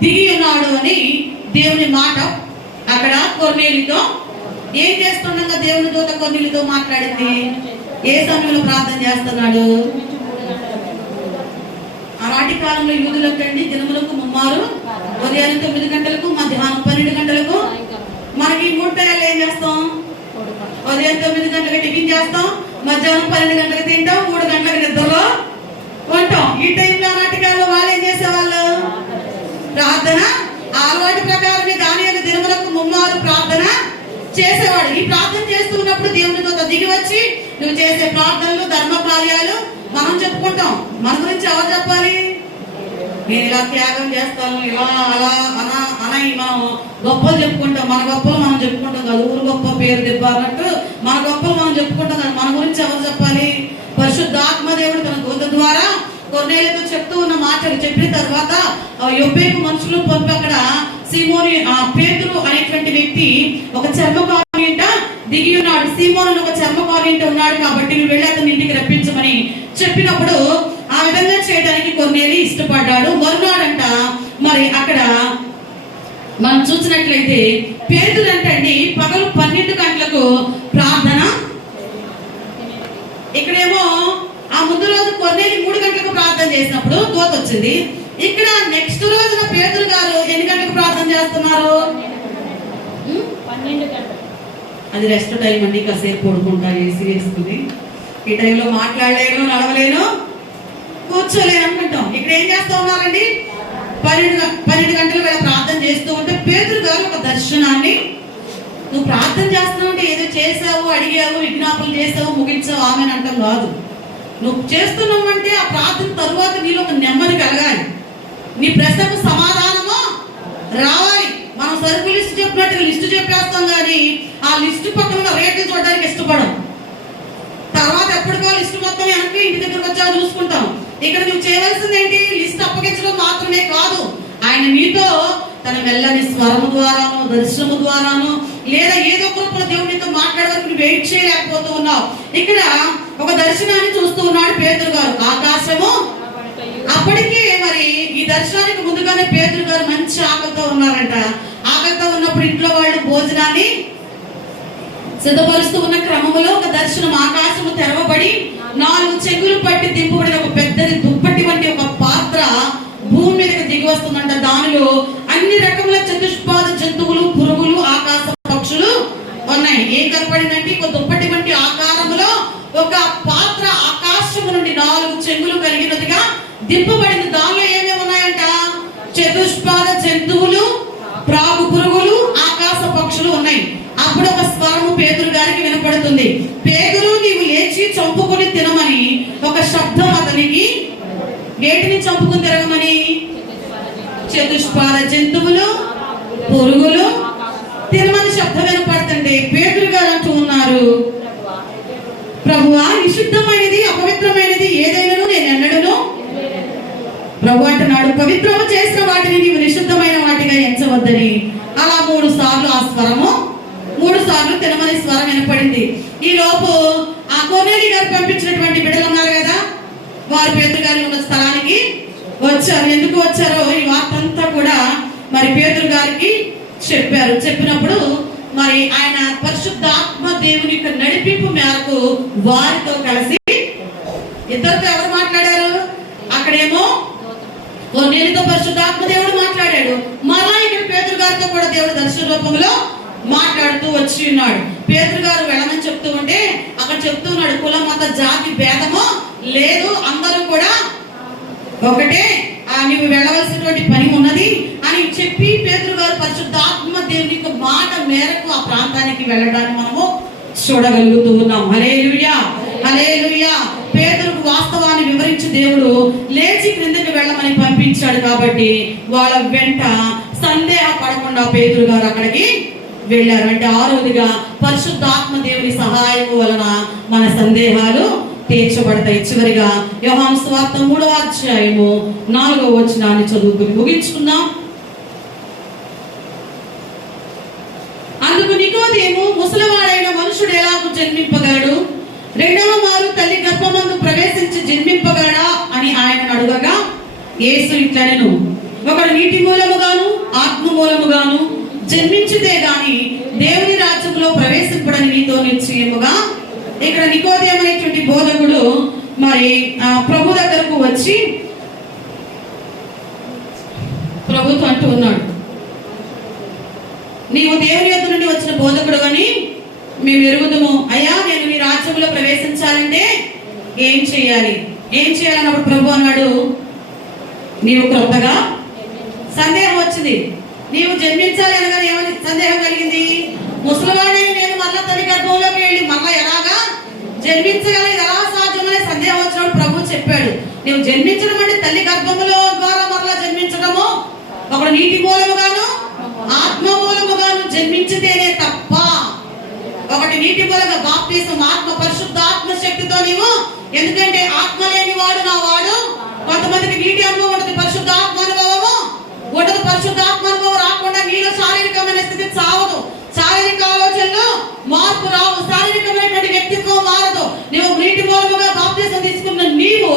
దిగి ఉన్నాడు అని దేవుని మాట అక్కడ కొర్నేలితో ఏం చేస్తుండగా దేవుని దూత కొర్నేలితో మాట్లాడింది. ఏ సమయంలో ప్రార్థన చేస్తున్నాడు? ఆనాటి కాలంలో యూదులకండి దినములకు ముమ్మారు, ఉదయం 9 గంటలకు, మధ్యాహ్నం 12 గంటలకు. మనకి 3 టైంలు ఏం చేస్తాం? ఉదయం 9 గంటలకు టిఫిన్ చేస్తాం, మధ్యాహ్నం 12 గంటలకు తింటాం, 3 గంటలకు నిద్రలో ఉంటాం. ఈ టైంలో ఆనాటి కాలంలో వాళ్ళు ఏం చేసేవాళ్ళు? ప్రార్థన అలవాటు ప్రకారమే దానియేలు దినములకు ముమ్మారు ప్రార్థన చేసేవాడు. ఈ ప్రార్థన చేస్తున్నప్పుడు దేవునితో దిగి వచ్చి నువ్వు చేసే ప్రార్థనలు ధర్మ కార్యాలు మనం చెప్పుకుంటాం. మన గురించి ఎవరు చెప్పాలి? నేను ఇలా త్యాగం చేస్తాను, ఇలా అలా అని మనం గొప్పలు చెప్పుకుంటాం. మన గొప్పలు మనం చెప్పుకుంటాం కాదు, ఊరు గొప్ప పేరు దెబ్బ అన్నట్టు మన గొప్పలు మనం చెప్పుకుంటాం కాదు. మన గురించి ఎవరు చెప్పాలి? పరిశుద్ధాత్మ దేవుడు తన దూత ద్వారా కొర్నేలితో చెప్తూ ఉన్న మాటలు చెప్పిన తర్వాత యొప్పేకు మనుషులు పంపి అక్కడ సీమోని పేతురు అనేటువంటి వ్యక్తి ఒక చర్మకారు ఇంట దిగి ఉన్నాడు. సీమోను ఒక చర్మకారు ఇంట ఉన్నాడు కాబట్టి నువ్వు వెళ్ళి అతని ఇంటికి రప్పించమని చెప్పినప్పుడు ఆ విధంగా చేయడానికి కొర్నేలి ఇష్టపడ్డాడు. మరునాడంట మరి అక్కడ మనం చూసినట్లయితే పేతురు అంటండి పగలు 12 గంటలకు ప్రార్థన. ఇక్కడేమో ఆ ముందు రోజు కొర్నేలి 3 గంటలకు ప్రార్థన చేసినప్పుడు దూత వచ్చింది. ఇక్కడ నెక్స్ట్ రోజున పేతురు గారు ఎన్ని గంటలకు ప్రార్థన చేస్తున్నారు? 12 గంటలు. అది రెస్ట్ టైం అండి, కాసేపు పడుకుంటారు ఏసీ వేసుకుని. ఈ టైంలో మాట్లాడలేను, నడవలేను, కూర్చోలేను అనుకుంటాం. ఇక్కడ ఏం చేస్తూ ఉన్నారండి? 12 గంటల వేళ ప్రార్థన చేస్తూ ఉంటే పేతురు గారు ఒక దర్శనాన్ని, నువ్వు ప్రార్థన చేస్తున్నావు అంటే ఏదో చేసావు, అడిగావు, విజ్ఞాపనలు చేసావు, ముగించావు ఆమె అంటాం కాదు. నువ్వు చేస్తున్నావు అంటే ఆ ప్రార్థన తరువాత నీలో ఒక నెమ్మది కలగాలి, నీ ప్రశ్నకు సమాధానము రావాలి. మనం సరుకు లిస్టు చెప్పినట్టు లిస్టు చెప్పేస్తాం కానీ ఆ లిస్టు పక్కన రేట్లు చూడడానికి ఇష్టపడం. తర్వాత ఎప్పటికో లిస్టు మొత్తం వెనక్కి ఇంటి దగ్గరకు వచ్చాక చూసుకుంటాం. ఇక్కడ నువ్వు చేయవలసింది ఏంటి? లిస్ట్ అప్పగించడం మాత్రమే కాదు, ఆయన మీతో తన మెల్లని స్వరము ద్వారాను, దర్శనము ద్వారాను, లేదా ఏదో ఒక దేవునితో మాట్లాడే వరకు వెయిట్ చేయలేకపోతూ ఉన్నావు. ఇక్కడ ఒక దర్శనాన్ని చూస్తూ ఉన్నాడు పేతురు గారు. ఆకాశము అప్పటికే మరి ఈ దర్శనానికి ముందుగానే పేతురు గారు మంచి ఆకలితో ఉన్నారంట. ఆకలితో ఉన్నప్పుడు ఇంట్లో వాళ్ళు భోజనాన్ని సిద్ధపరుస్తూ ఉన్న క్రమంలో ఒక దర్శనం, ఆకాశము తెరవబడి 4 చెంగులు పట్టి దింపబడిన ఒక పెద్దది దుప్పటి వంటి ఒక పాత్ర భూమి మీదకి దిగి వస్తుందంట. దానిలో అన్ని రకముల చతుష్పాద జంతువులు, పురుగులు, ఆకాశ పక్షులు ఉన్నాయి. ఏం కనపడిందంటే ఒక దుప్పటి వంటి ఆకారంలో ఒక పాత్ర ఆకాశము నుండి 4 చెంగులు కలిగినదిగా దింపబడింది. దానిలో ఏమేమి ఉన్నాయంట? చతుష్పాద జంతువులు, ప్రాగు పురుగులు, ఆకాశ పక్షులు ఉన్నాయి. అప్పుడు ఒక స్వరము పేతురు గారికి వినపడుతుంది. పేతురు, నీవు లేచి చంపుకొని తినమని ఒక శబ్దం అతనికి. వేటిని చంపుకుని తిరగమని? చతుష్పాద జంతువులు, పురుగులు తినమని శబ్దం వినపడుతుంది. పేతురు గారు అంటూ ఉన్నారు, ప్రభువా, నిషిద్ధమైనది అపవిత్రమైనది ఏదైనా నేను ఎన్నడను. ప్రభు అంటున్నాడు, పవిత్రము చేసిన వాటిని నీవు నిషిద్ధమైన వాటిగా ఎంచవద్దని. అలా 3 సార్లు ఆ స్వరము, 3 సార్లు తినమని స్వరం వినపడింది. ఈ లోపు ఆ కొర్నేలి గారు పంపించినటువంటి బిడ్డలు ఉన్నారు కదా, వారు పేతురు గారి ఉన్న స్థలానికి వచ్చారు. ఎందుకు వచ్చారో ఈ వార్త అంతా కూడా మరి పేతురు గారికి చెప్పారు. చెప్పినప్పుడు మరి ఆయన పరిశుద్ధాత్మ దేవుని యొక్క నడిపింపు మేరకు వారితో కలిసి ఇద్దరితో ఎవరు మాట్లాడారు? అక్కడేమో కొర్నేలితో పరిశుద్ధాత్మ దేవుడు మాట్లాడాడు. మరలా ఇక్కడ పేతురు గారితో కూడా దేవుడు దర్శన రూపంలో మాట్లాడుతూ వచ్చి ఉన్నాడు. పేతురు గారు వెళ్ళమని చెప్తూ ఉంటే అక్కడ చెప్తూ ఉన్నాడు, కుల మత జాతి భేదము లేదు, అందరూ కూడా ఒకటే, నీవు వెళ్ళవలసినటువంటి పని ఉన్నది అని చెప్పి పేతురు గారు పరిశుద్ధాత్మ దేవుని యొక్క మాట మేరకు ఆ ప్రాంతానికి వెళ్ళడానికి మనము చూడగలుగుతూ ఉన్నాం. హల్లెలూయా, హల్లెలూయా. పేతురుకు వాస్తవాన్ని వివరించి దేవుడు లేచి క్రిందకి వెళ్ళమని పంపించాడు కాబట్టి వాళ్ళ వెంట సందేహపడకుండా పేతురు గారు అక్కడికి వెళ్ళారు. అంటే 6వదిగా పరిశుద్ధాత్మ దేవుని సహాయం వలన మన సందేహాలు తీర్చబడతాయి. చివరిగా యోహాను సువార్త 3వ అధ్యాయము 4వ వచనాన్ని చదువుకుని ముగించుకుందాం. అందుకు నికోదేము, ముసలివాడైన మనుషుడు ఎలాగూ జన్మింపగలడు? 2వ మారు తల్లి గర్భమందు ప్రవేశించి జన్మింపగలడా అని ఆయన అడుగగా యేసు ఇట్లనెను, ఒకడు నీటి మూలముగాను ఆత్మ మూలముగాను జన్మించితే గాని దేవుని రాజ్యంలో ప్రవేశింపడని నీతో నిశ్చయముగా. ఇక్కడ నికోదేము అనేటువంటి బోధకుడు మరి ప్రభు దగ్గరకు వచ్చి ప్రభుతో అంటూ ఉన్నాడు, నీవు దేవుని యొద్ద నుండి వచ్చిన బోధకుడు అని మేము ఎరుగుదము. అయ్యా, నేను నీ రాజ్యంలో ప్రవేశించాలంటే ఏం చేయాలి? ఏం చేయాలన్నప్పుడు ప్రభు అన్నాడు, నీవు క్రొత్తగా సందేహం వచ్చింది, నీవు జన్మించాలి అనగా ఏమని సందేహం కలిగింది? ముసలివాడైన నేను మళ్ళా తల్లి గర్భంలోకి వెళ్ళి మళ్ళా ఎలాగా జన్మించగలిగి ఎలా సాధ్యమనే సందేహం వచ్చినప్పుడు ప్రభు చెప్పాడు, నీవు జన్మించడం అంటే తల్లి గర్భంలో ద్వారా మరలా ఒకడు నీటి మూలముగాను ఆత్మ మూలముగాను జన్మించితేనే తప్ప, ఒకటి నీటి మూలంగా బాప్తిసం ఆత్మ పరిశుద్ధ ఆత్మ శక్తితో నీవు, ఎందుకంటే ఆత్మ లేని వాడు నా వాడు. కొంతమందికి నీటి అనుభవం ఉంటుంది, పరిశుద్ధ ఆత్మ అనుభవము ఉండదు. పరిశుద్ధ ఆత్మ అనుభవం రాకుండా నీలో శారీరకమైన స్థితి చావదు, శారీరక ఆలోచనలు మార్పు రావు, శారీరకమైనటువంటి వ్యక్తిత్వం మారదు. నువ్వు నీటి మూలముగా బాప్తిసం తీసుకున్న నీవు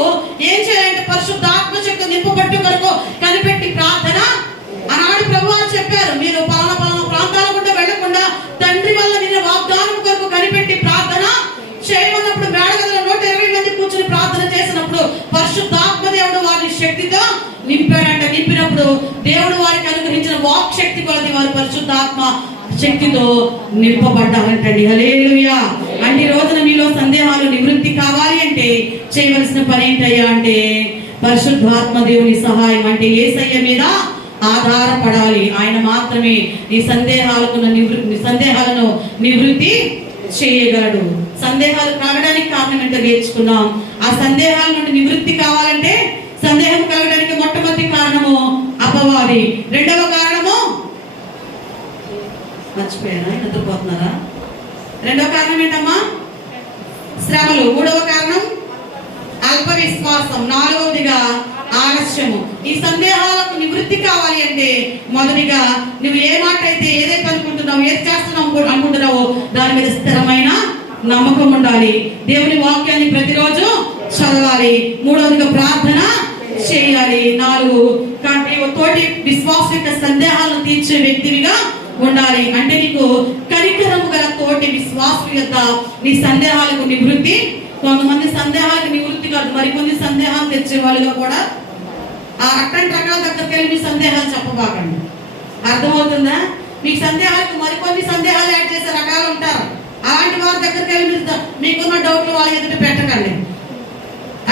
ఏం చేయాలంటే పరిశుద్ధ ఆత్మశక్తి నింపబట్టు కొరకు కనిపెట్టి ప్రార్థన. ఆనాడు ప్రభువు చెప్పారు, మీరు పలానా ప్రాంతాల గుండా వెళ్లకుండా తండ్రి వల్ల నిన్న వాగ్దానం కొరకు కనిపెట్టి ప్రార్థన చేయమన్నప్పుడు మేడగదిలో 120 మంది కూర్చుని ప్రార్థన చేసినప్పుడు పరిశుద్ధాత్మ దేవుడు వారి శక్తితో నింపాడంట. నింపినప్పుడు దేవుడు వారికి అనుగ్రహించిన వాక్ శక్తి కొలది వారి పరిశుద్ధాత్మ శక్తితో నింపబడ్డారంటండి. హల్లెలూయా. అన్ని రోజున మీలో సందేహాలు నివృత్తి కావాలి అంటే చేయవలసిన పని ఏంటయ్యా అంటే పరిశుద్ధాత్మ దేవుని సహాయం, అంటే యేసయ్య మీద ఆధారపడాలి. ఆయన మాత్రమే ఈ సందేహాలను నివృత్తి చేయగలడు. సందేహాలు కలగడానికి కారణం ఏంటో నేర్చుకున్నాం. ఆ సందేహాల నుండి నివృత్తి కావాలంటే సందేహం కలగడానికి మొట్టమొదటి కారణము అపవాది, రెండవ కారణము మర్చిపోయారా, నిద్రపోతున్నారా? రెండవ కారణం ఏంటమ్మా? శ్రమలు. మూడవ కారణం అల్ప విశ్వాసం. నాలుగవదిగా ఆలస్యము. ఈ సందేహాలకు నివృత్తి కావాలి అంటే మొదటిగా నువ్వు ఏ మాట అయితే ఏదైతే అనుకుంటున్నావు, ఏది చేస్తున్నావు అనుకుంటున్నావో దాని మీద స్థిరమైన నమ్మకం ఉండాలి. దేవుని వాక్యాన్ని ప్రతిరోజు చదవాలి. మూడవదిగా ప్రార్థన చేయాలి. 4 తోటి విశ్వాస యొక్క సందేహాలను తీర్చే వ్యక్తివిగా ఉండాలి. అంటే నీకు కనికరము గల తోటి విశ్వాసం యొక్క నీ సందేహాలకు నివృత్తి. కొంతమంది సందేహాలకు నివృత్తి కాదు, మరికొన్ని సందేహాలు తెచ్చే వాళ్ళుగా కూడా ఆ అట్టంటి రకాల దగ్గరికి వెళ్ళి మీ సందేహాలు చెప్పబాకండి. అర్థమవుతుందా? మీకు సందేహాలకు మరికొన్ని సందేహాలు యాడ్ చేసే రకాలు ఉంటారు. అలాంటి వారి దగ్గరికి వెళ్ళి మీకున్న డౌట్లు వాళ్ళ ఎదుట పెట్టకండి.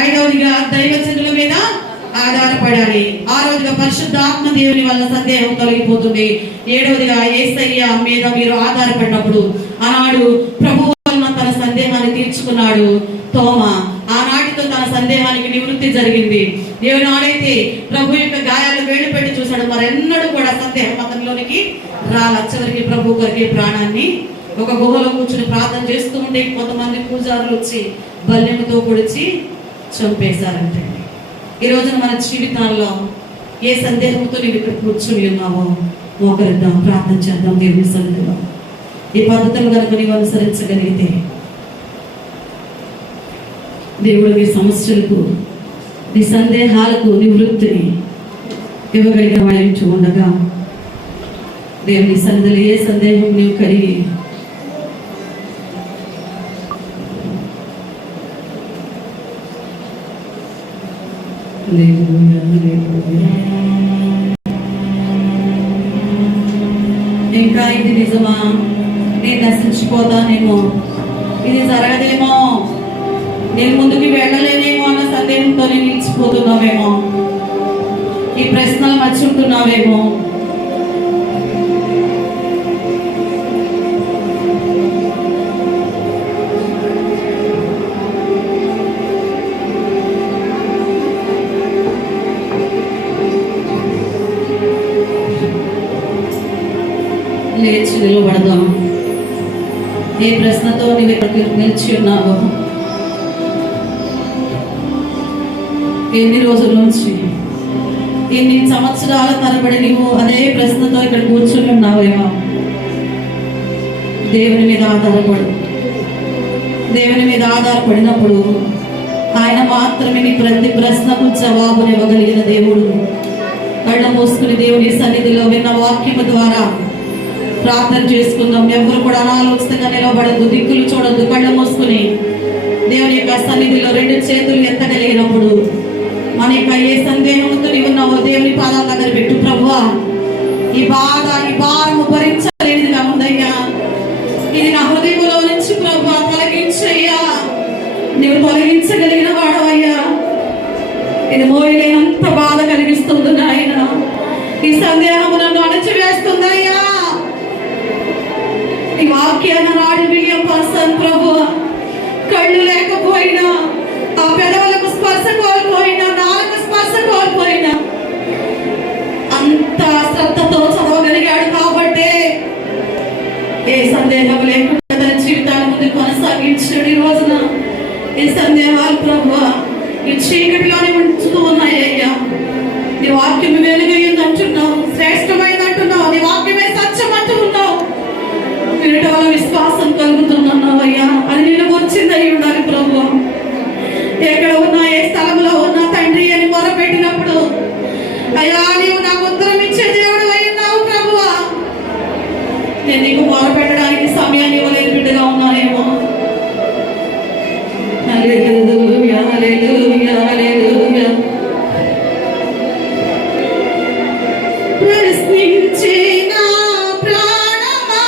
ఐదవదిగా దైవజనుల మీద ఆధారపడాలి. ఆరవదిగా పరిశుద్ధాత్మ దేవుని వల్ల సందేహం తొలగిపోతుంది. ఏడవదిగా యేసయ్య మీద మీరు ఆధారపడినప్పుడు ఆనాడు ప్రభువు వలన తన సందేహాన్ని తీర్చుకున్నాడు తోమ. ఆనాటితో తన సందేహానికి నివృత్తి జరిగింది. ఏనాడైతే ప్రభు యొక్క గాయాలు వేలు పెట్టి చూశాడు, మరెన్నడూ కూడా సందేహం అతనిలోనికి రాల. చివరికి ప్రభు కొరికి ప్రాణాన్ని ఒక గుహలో కూర్చుని ప్రార్థన చేస్తూ ఉంటే కొంతమంది పూజారులు వచ్చి బల్లెముతో పొడిచి చంపేశారంటే. ఈ రోజున మన జీవితాల్లో ఏ సందేహంతో నీవు ఇక్కడ కూర్చుని ఉన్నావో మోకరిద్దాం, ప్రార్థన చేద్దాం దేవుని సన్నిధిలో. ఈ పద్ధతులు కనుక నీవు అనుసరించగలిగితే దేవుడు నీ సమస్యలకు, నీ సందేహాలకు నివృత్తిని ఇవ్వగలిగిన వాయించి ఉండగా దేవుని సన్నిధిలో ఏ సందేహం నీవు కలిగి ఇంకా ఇది నిజమా, నేను నశించిపోతానేమో, ఇది జరగదేమో, నేను ముందుకు వెళ్ళలేనేమో అన్న సందేహంతో నేను నిలిచిపోతున్నావేమో, ఈ ప్రశ్నలు మర్చుకుంటున్నావేమో. లేచి నిలబడదాం. ఏ ప్రశ్నతో నీవు ఇక్కడికి నిలిచి ఉన్నావో, ఎన్ని రోజుల నుంచి, ఎన్ని సంవత్సరాల తరబడి నీవు అదే ప్రశ్నతో ఇక్కడ కూర్చుని ఉన్నావేమో, దేవుని మీద ఆధారపడు. దేవుని మీద ఆధారపడినప్పుడు ఆయన మాత్రమే నీ ప్రతి ప్రశ్నకు జవాబునివ్వగలిగిన దేవుడు. కళ్ళ మూసుకుని దేవుని సన్నిధిలో విన్న వాక్యము ద్వారా ప్రార్థన చేసుకుందాం. ఎవరు కూడా అనాలోచితంగా నిలబడద్దు, దిక్కులు చూడద్దు. కళ్ళు మూసుకుని దేవుని యొక్క సన్నిధిలో 2 చేతులు ఎత్తగలిగినప్పుడు మన యొక్క ఏ సందేహంతో నీవు ఉన్నావో దేవుని పాదాల దగ్గర పెట్టు. ప్రభువా, ఈ బాధ, ఈ భారము భరించలేనిదిగా ఉందయ్యా, ఇది నా హృదయంలో నుంచి ప్రభువా తొలగించయ్యా. నీవు తొలగించగలిగిన వాడవయ్యా. ఇది మోయలేనంత బాధ కలిగిస్తుంది నాయన. ఈ సందేహము నన్ను అణచివేస్తుందయ్యా. ఈ వాక్యాన్ని నాడి బియ్యం పర్సన్ ప్రభు, కళ్ళు లేకపోయినా, ఆ పెదవులకు స్పర్శ కోల్పోయినా, నాలుగు స్పర్శ కోల్పోయినా, అంత ఈ సందేహాలు ప్రభువా ఈ చీకటిలోనే ఉంచుతూ ఉన్నాయ్యా. నీ వాక్యం వెలుగైంది అంటున్నావు, శ్రేష్టమైంది అంటున్నావు, నీ వాక్యమే సత్యం అంటూ ఉన్నావు. వీటి వల్ల విశ్వాసం కలుగుతున్నావు అయ్యా. అది నేను వచ్చింది అయి ఉండాలి ప్రభువా. ఎక్కడ ఉన్నా, ఏ స్థలంలో ఉన్నా తండ్రి అని మొరపెట్టినప్పుడు అయ్యా నీవు నాకు ఉత్తరం ఇచ్చే దేవుడు అయి ఉన్నావు ప్రభువా. నేను నీకు మొరపెట్టడానికి సమయాన్ని ఇవ్వలేదు, బిడ్డగా ఉన్నానేమో. హల్లెలూయా, హల్లెలూయా, హల్లెలూయా. ప్రశ్నించిన ప్రాణమా,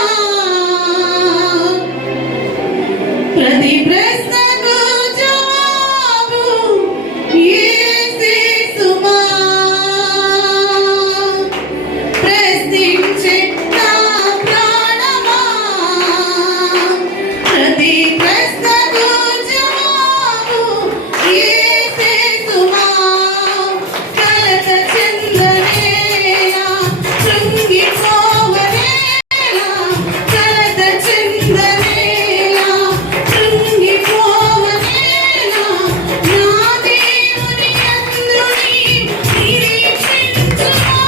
ప్రతి ప్రశ్నకు జవాబు యేసుమా. ప్రశ్నించిన ప్రాణమా, ప్రతి ప్రశ్నకు జవాబు యేసుమా. కలత చెందనేలా, కృంగిపోవనేలా, కలత చెందనేలా, కృంగిపోవనేలా, నా దేవుని యందు నిరీక్షించుమా.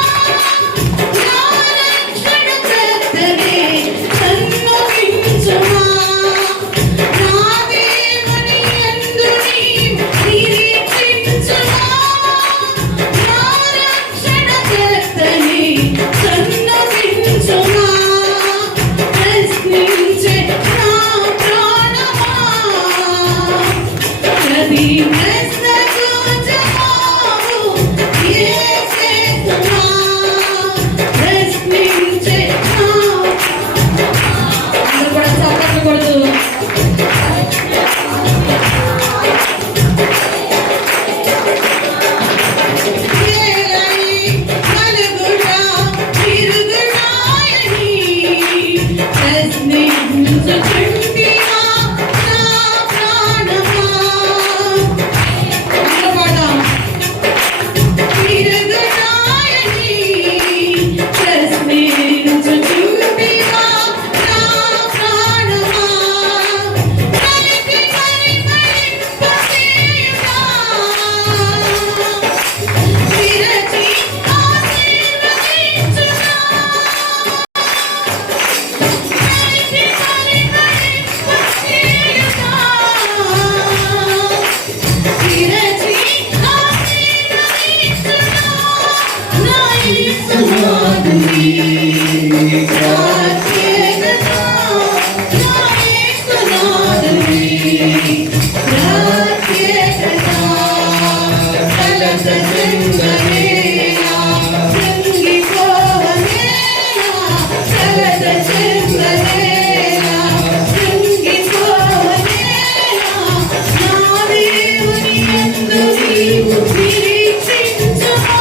నా రక్షణకర్తనే సన్నుతించుమా. నా దేవుని యందు నిరీక్షించుమా. నా రక్షణకర్తనే సన్నుతించుమా. ప్రశ్నించే నా ప్రాణమా, ప్రతి ప్రశ్నకు జవాబు యేసుమా. ప్రశ్నించే నా అందరూ కూడా చప్పట్లు కొడుతూ ఏలై కలుగుడా తిరుగుడాయని ప్రశ్నించుచుంటివా నా ప్రాణమా. అందరూ పాడదాం. తిరుగుడాయని ప్రశ్నించుచుంటివా నా ప్రాణమా. కలిపి పరిమళింపచేయునా, విరచి ఆశీర్వదించునా. కలిపి పరిమళింపచేయునా, విరచి ఆశీర్వదించునా. నా యేసునాథుని ప్రత్యేకత, నా యేసునాథుని ప్రత్యేకత. కలత చెందనేలా, కృంగిపోవనేలా, కలత చెందనేలా, కృంగిపోవనేలా, నా దేవుని యందు నీవు నిరీక్షించుమా.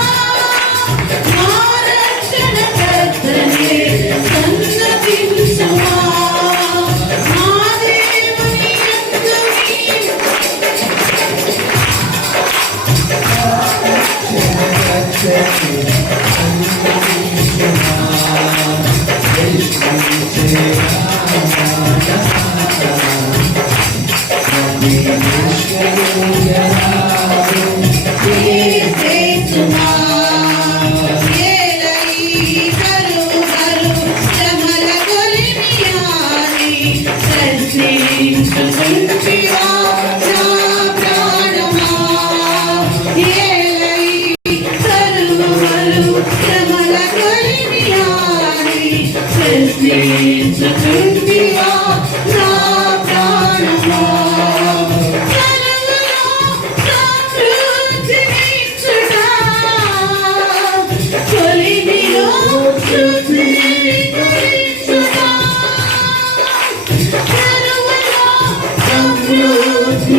నా రక్షణకర్తనే సన్నుతించుమా. నా దేవుని యందు నీవు యేసుమా. ఏలై కలుగరు శ్రమల కొలిమియాని ప్రశ్నించుచుంటివా నా ప్రాణమా. ఏలై కలుగరు శ్రమల కొలిమియాని ప్రశ్నించుచుంటివా నా ప్రాణమా. కలుగులో సంతృప్తినిచ్చుటా, కొలిమిలో తృప్తినిచ్చుటా. కలుగులో సంతృప్తినిచ్చుటా,